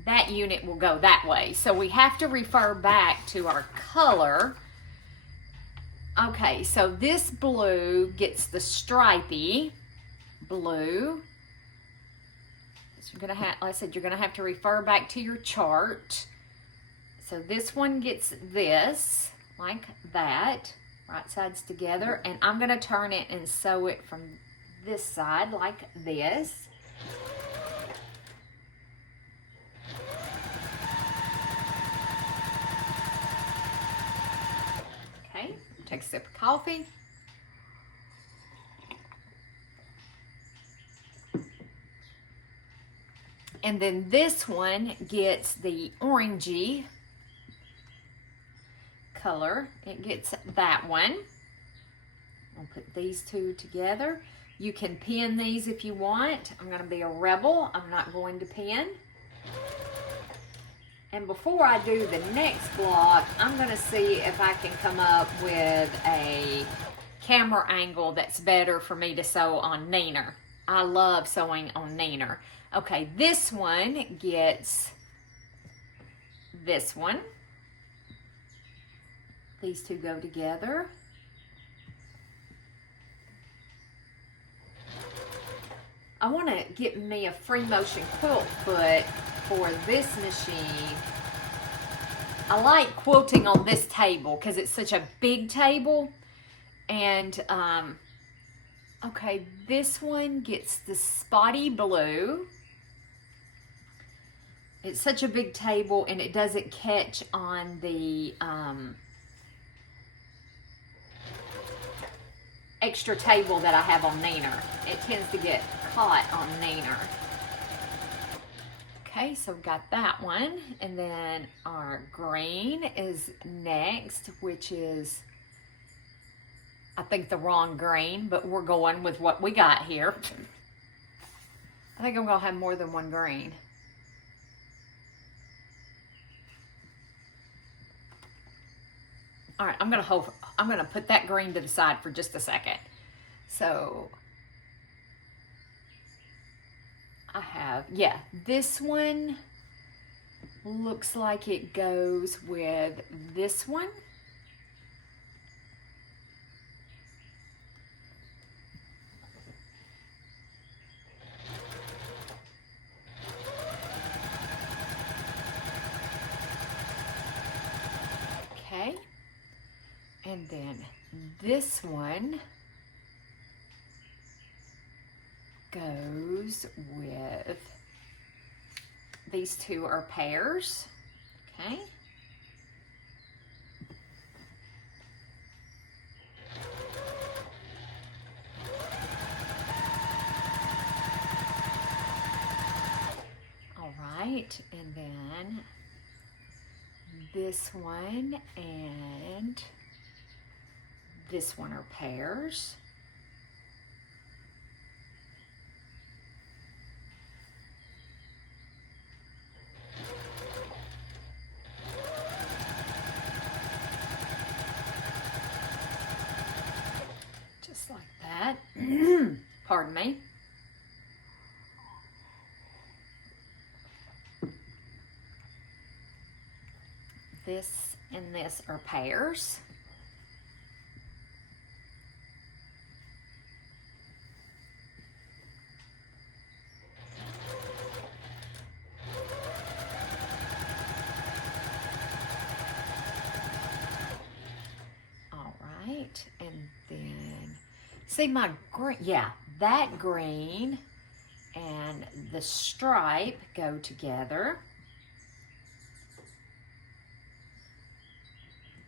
that unit will go that way. So we have to refer back to our color. Okay, so this blue gets the stripy blue. So you're gonna have, like I said, you're gonna have to refer back to your chart. So this one gets this, like that, right sides together, and I'm gonna turn it and sew it from this side like this. Okay. Take a sip of coffee. And then this one gets the orangey color. It gets that one. I'll put these two together. You can pin these if you want. I'm going to be a rebel. I'm not going to pin. And before I do the next block, I'm going to see if I can come up with a camera angle that's better for me to sew on Neener. I love sewing on Neener. Okay, this one gets this one. These two go together. I want to get me a free motion quilt foot for this machine. I like quilting on this table because it's such a big table. And, okay, this one gets the spotty blue. It's such a big table and it doesn't catch on the extra table that I have on Neener. It tends to get caught on Neener. Okay, so we've got that one. And then our green is next, which is, I think, the wrong green, but we're going with what we got here. I think I'm gonna have more than one green. All right, I'm gonna put that green to the side for just a second. So I have, yeah, this one looks like it goes with this one. Okay. And then this one goes with, these two are pairs, okay? All right, and then this one and this one are pairs. Just like that. Pardon me. This and this are pairs. And then see my green, yeah, that green and the stripe go together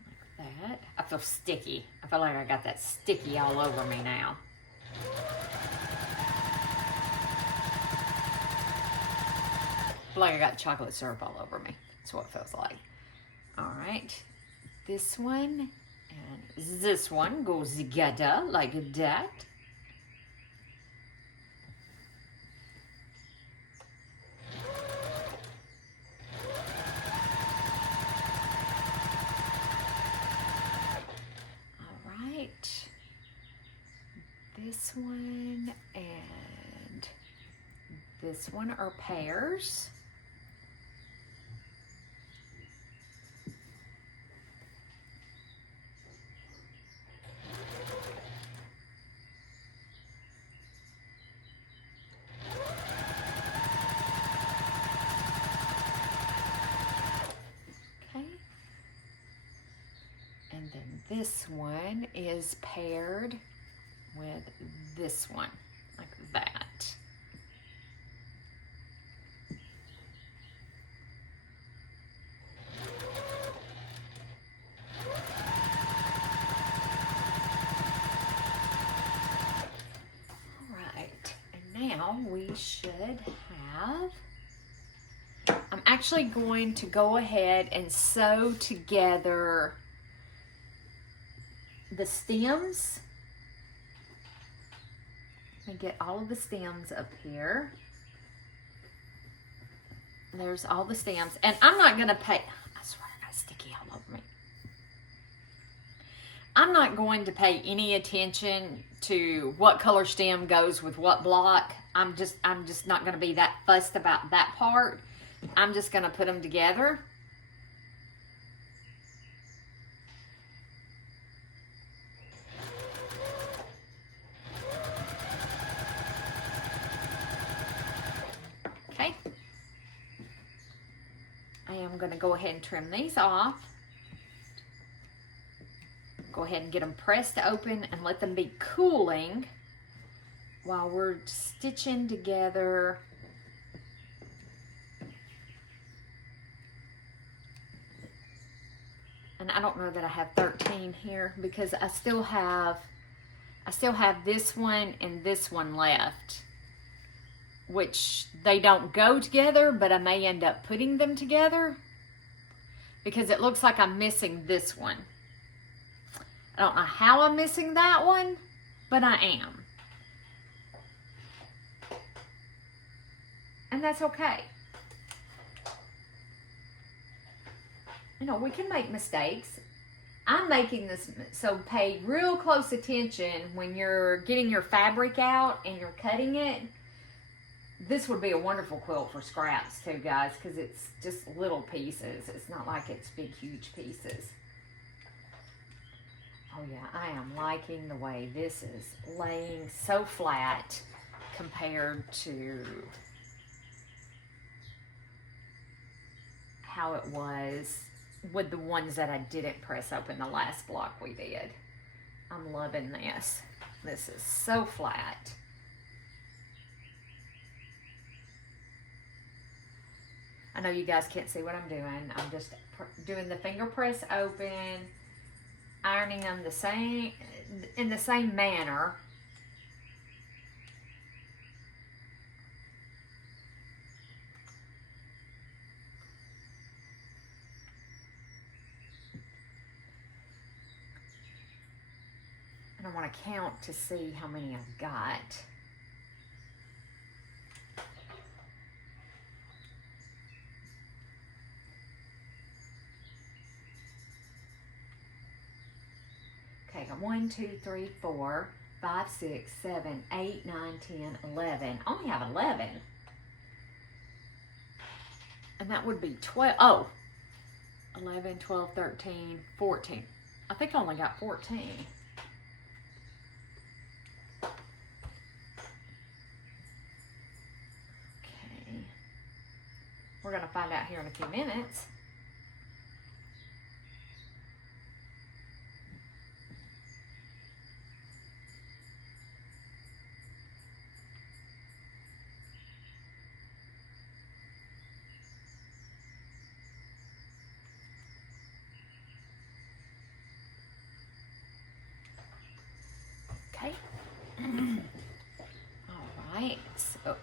like that. I feel sticky. I feel like I got that sticky all over me now. I feel like I got chocolate syrup all over me. That's what it feels like. All right, this one and this one goes together like that. All right. This one and this one are pairs. And then this one is paired with this one, like that. All right, and now we should have, I'm actually going to go ahead and sew together the stems. Let me get all of the stems up here. There's all the stems. And I'm not going to pay, I swear I got sticky all over me. I'm not going to pay any attention to what color stem goes with what block. I'm just not going to be that fussed about that part. I'm just going to put them together. Okay. I am going to go ahead and trim these off. Go ahead and get them pressed open and let them be cooling while we're stitching together and I don't know that I have 13 here because I still have this one and this one left, which they don't go together, but I may end up putting them together because it looks like I'm missing this one. I don't know how I'm missing that one, but I am. And that's okay. You know, we can make mistakes. I'm making this, so pay real close attention when you're getting your fabric out and you're cutting it. This would be a wonderful quilt for scraps too, guys, because it's just little pieces. It's not like it's big, huge pieces. Oh yeah, I am liking the way this is laying so flat compared to how it was with the ones that I didn't press open the last block we did. I'm loving this. This is so flat. I know you guys can't see what I'm doing. I'm just doing the finger press open, ironing them in the same manner. And I want to count to see how many I've got. Okay, got 1, 2, 3, 4, 5, 6, 7, 8, 9, 10, 11. I only have 11. And that would be 12. Oh, 11, 12, 13, 14. I think I only got 14. Okay. We're going to find out here in a few minutes. Okay. All right. So,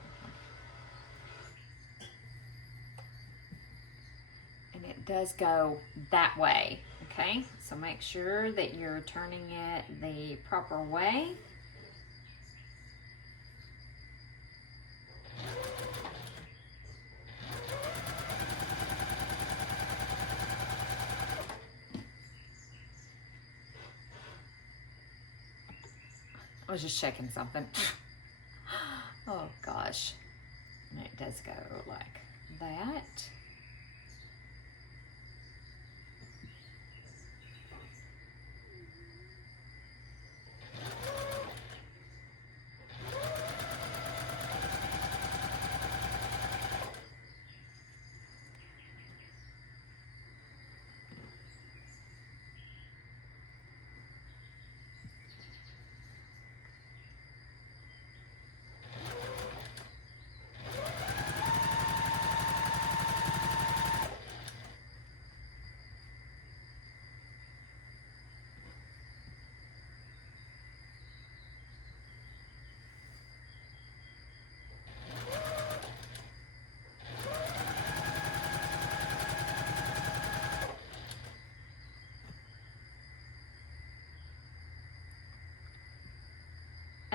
and it does go that way. Okay. So make sure that you're turning it the proper way. I was just checking something. Oh gosh. And it does go like that.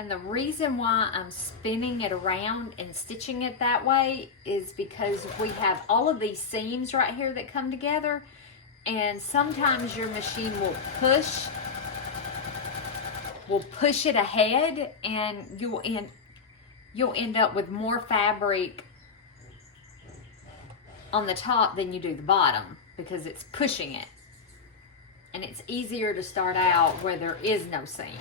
And the reason why I'm spinning it around and stitching it that way is because we have all of these seams right here that come together, and sometimes your machine will push it ahead, and you'll end up with more fabric on the top than you do the bottom because it's pushing it. And it's easier to start out where there is no seams.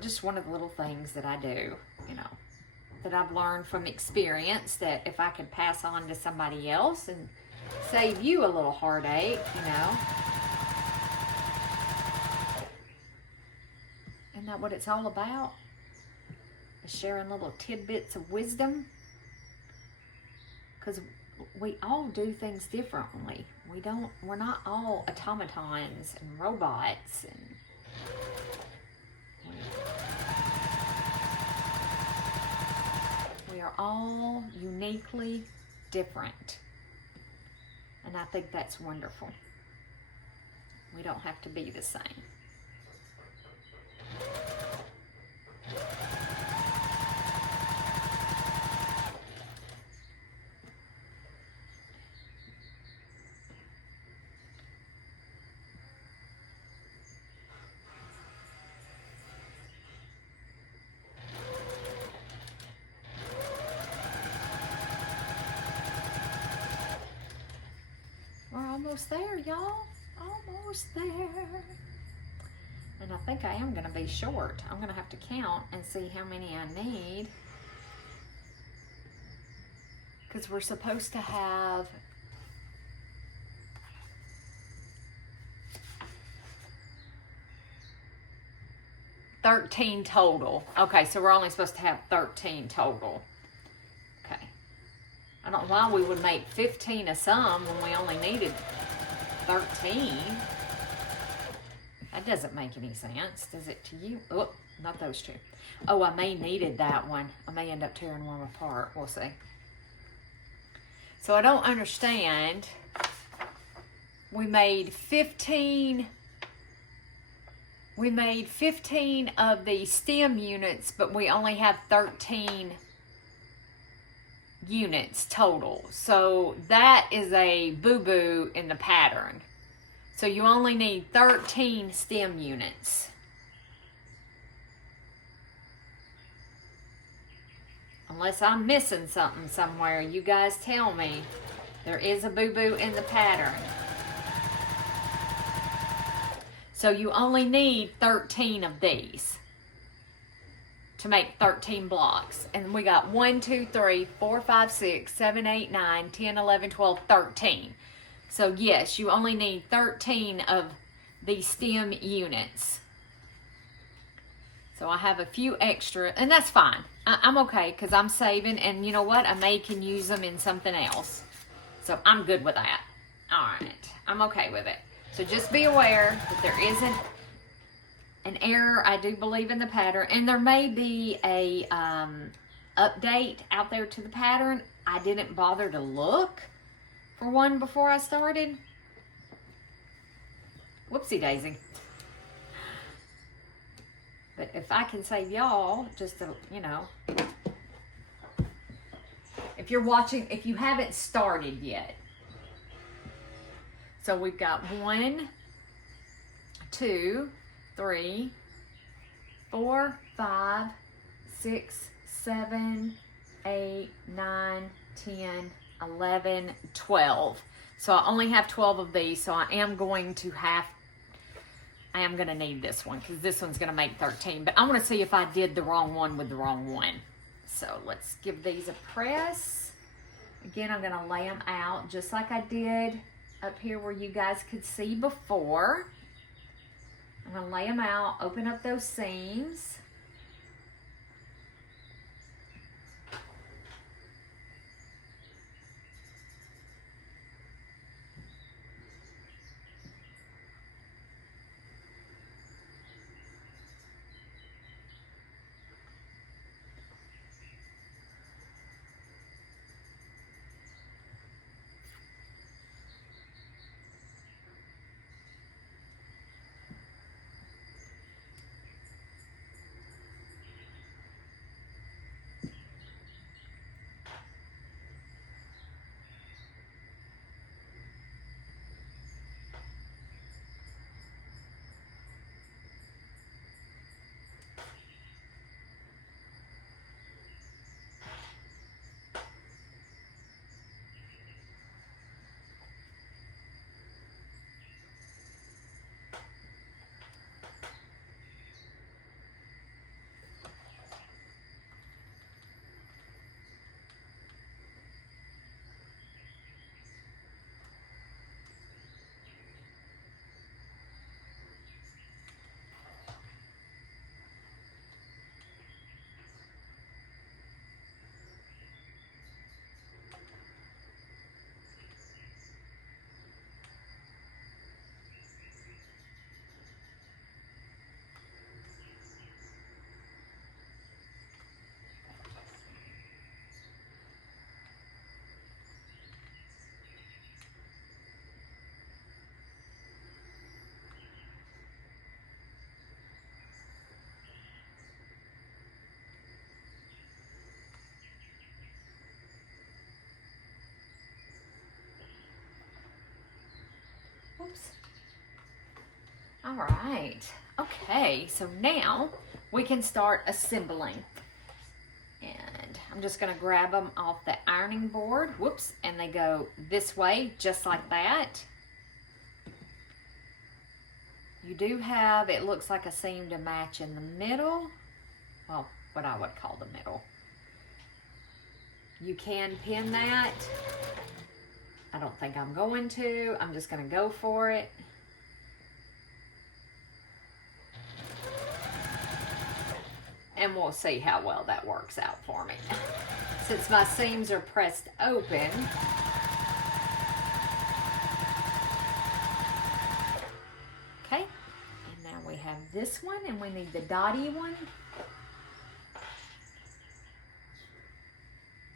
Just one of the little things that I do, you know, that I've learned from experience, that if I could pass on to somebody else and save you a little heartache, you know. Isn't that what it's all about? Sharing little tidbits of wisdom. Because we all do things differently. We're not all automatons and robots, and we are all uniquely different. And I think that's wonderful. We don't have to be the same. Almost there, y'all. Almost there. And I think I am going to be short. I'm going to have to count and see how many I need. Because we're supposed to have 13 total. Okay, so we're only supposed to have 13 total. Okay. I don't know why we would make 15 of some when we only needed 13. That doesn't make any sense, does it to you? Oh, not those two. Oh, I may needed that one. I may end up tearing one apart. We'll see. So I don't understand. We made 15 of the stem units, but we only have 13 units total. So that is a boo-boo in the pattern. So you only need 13 stem units. Unless I'm missing something somewhere, you guys tell me. There is a boo-boo in the pattern. So you only need 13 of these to make 13 blocks. And we got 1, 2, 3, 4, 5, 6, 7, 8, 9, 10, 11, 12, 13. So yes, you only need 13 of these stem units. So I have a few extra, and that's fine. I'm okay, because I'm saving, and you know what? I may can use them in something else. So I'm good with that. All right, I'm okay with it. So just be aware that there isn't an error, I do believe, in the pattern, and there may be a update out there to the pattern. I didn't bother to look for one before I started. Whoopsie daisy. But if I can save y'all, just to, you know, if you're watching, if you haven't started yet. So we've got 1, 2, 3, 4, 5, 6, 7, 8, 9, 10, 11, 12. So I only have 12 of these, so I am going to need this one, because this one's going to make 13. But I want to see if I did the wrong one with the wrong one. So let's give these a press. Again, I'm going to lay them out just like I did up here where you guys could see before. I'm going to lay them out, open up those seams. Oops. All right. Okay, so now we can start assembling. And I'm just going to grab them off the ironing board. Whoops. And they go this way, just like that. You do have, it looks like a seam to match in the middle. Well, what I would call the middle. You can pin that. I don't think I'm going to. I'm just going to go for it. And we'll see how well that works out for me. Since my seams are pressed open, okay, and now we have this one, and we need the dotty one.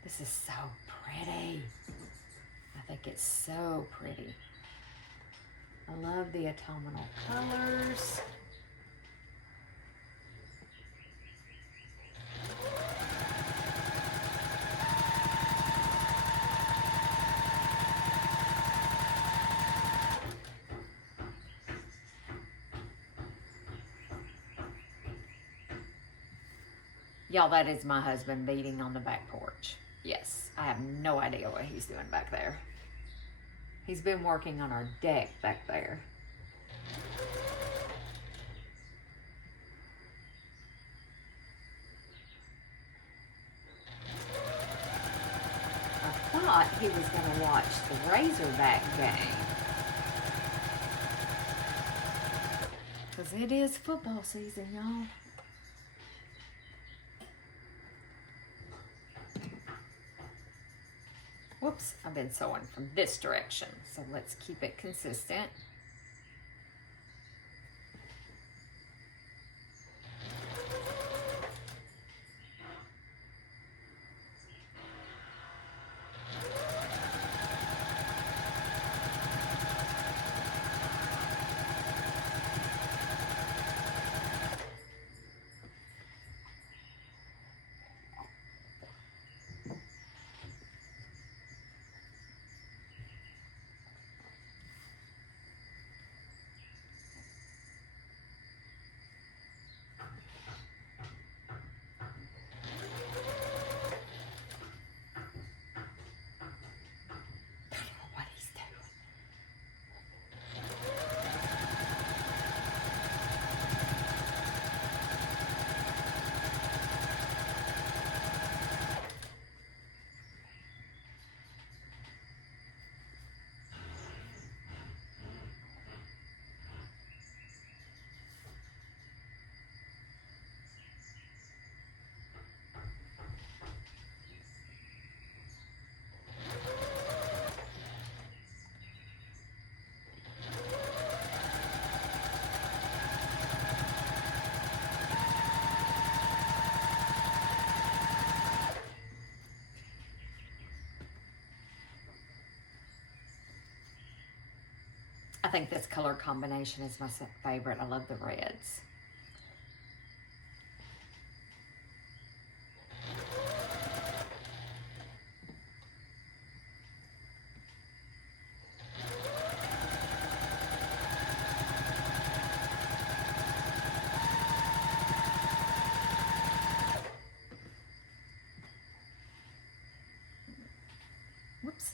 This is so pretty. I think it's so pretty. I love the autumnal colors. Y'all, that is my husband beating on the back porch. Yes, I have no idea what he's doing back there. He's been working on our deck back there. I thought he was going to watch the Razorback game. Because it is football season, y'all. Whoops, I've been sewing from this direction, so let's keep it consistent. I think this color combination is my favorite. I love the reds. Whoops.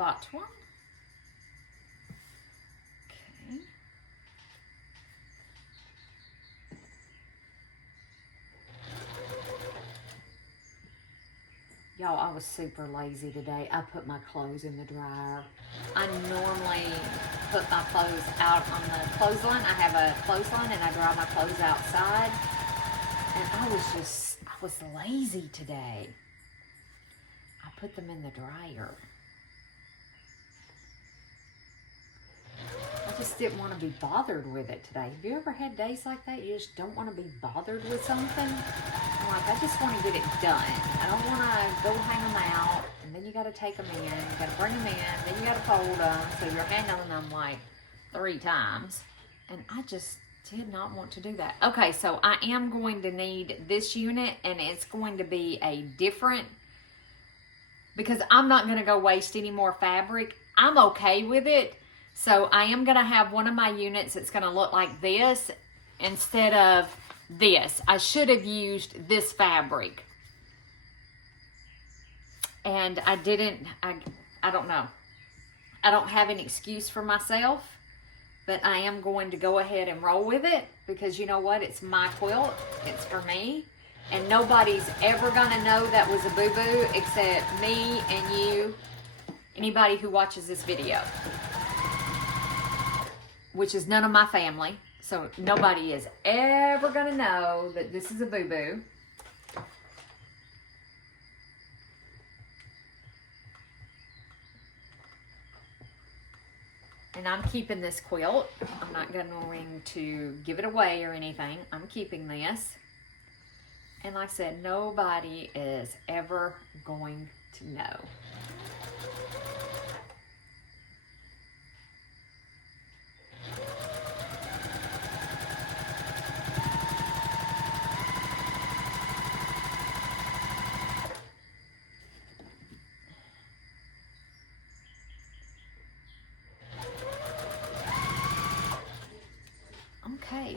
that one. Okay. Y'all, I was super lazy today. I put my clothes in the dryer. I normally put my clothes out on the clothesline. I have a clothesline and I dry my clothes outside. And I was lazy today. I put them in the dryer. I just didn't want to be bothered with it today. Have you ever had days like that? You just don't want to be bothered with something? I'm like, I just want to get it done. I don't want to go hang them out, and then you got to take them in, you got to bring them in, then you got to fold them, so you're handling them like 3 times. And I just did not want to do that. Okay, so I am going to need this unit, and it's going to be a different, because I'm not going to go waste any more fabric. I'm okay with it. So I am going to have one of my units that's going to look like this instead of this. I should have used this fabric. And I didn't, I don't know. I don't have an excuse for myself, but I am going to go ahead and roll with it because you know what? It's my quilt. It's for me. And nobody's ever going to know that was a boo-boo except me and you, anybody who watches this video. Which is none of my family. So nobody is ever going to know that this is a boo-boo. And I'm keeping this quilt. I'm not going to give it away or anything. I'm keeping this. And like I said, nobody is ever going to know. Okay,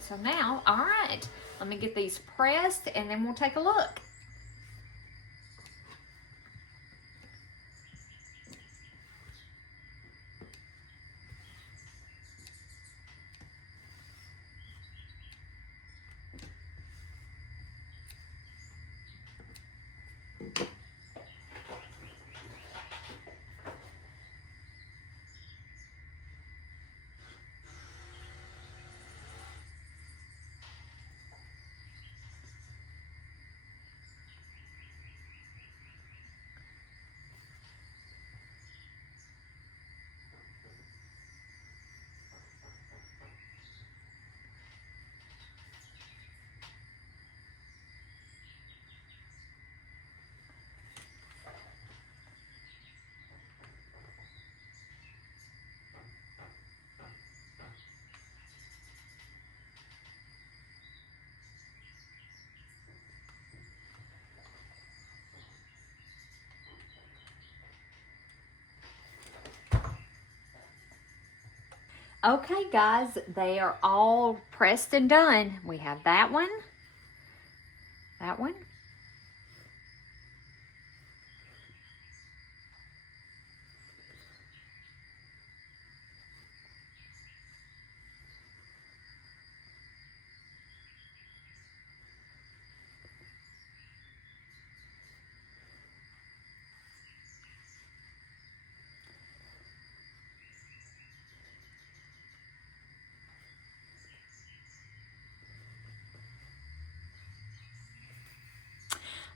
so now, all right, let me get these pressed and then we'll take a look. Okay, guys, they are all pressed and done. We have that one, that one,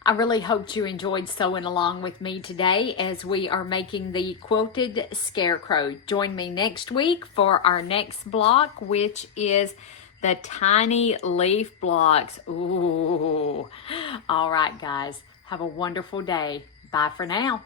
I really hoped you enjoyed sewing along with me today as we are making the Quilted Scarecrow. Join me next week for our next block, which is the tiny leaf blocks. Ooh. All right, guys. Have a wonderful day. Bye for now.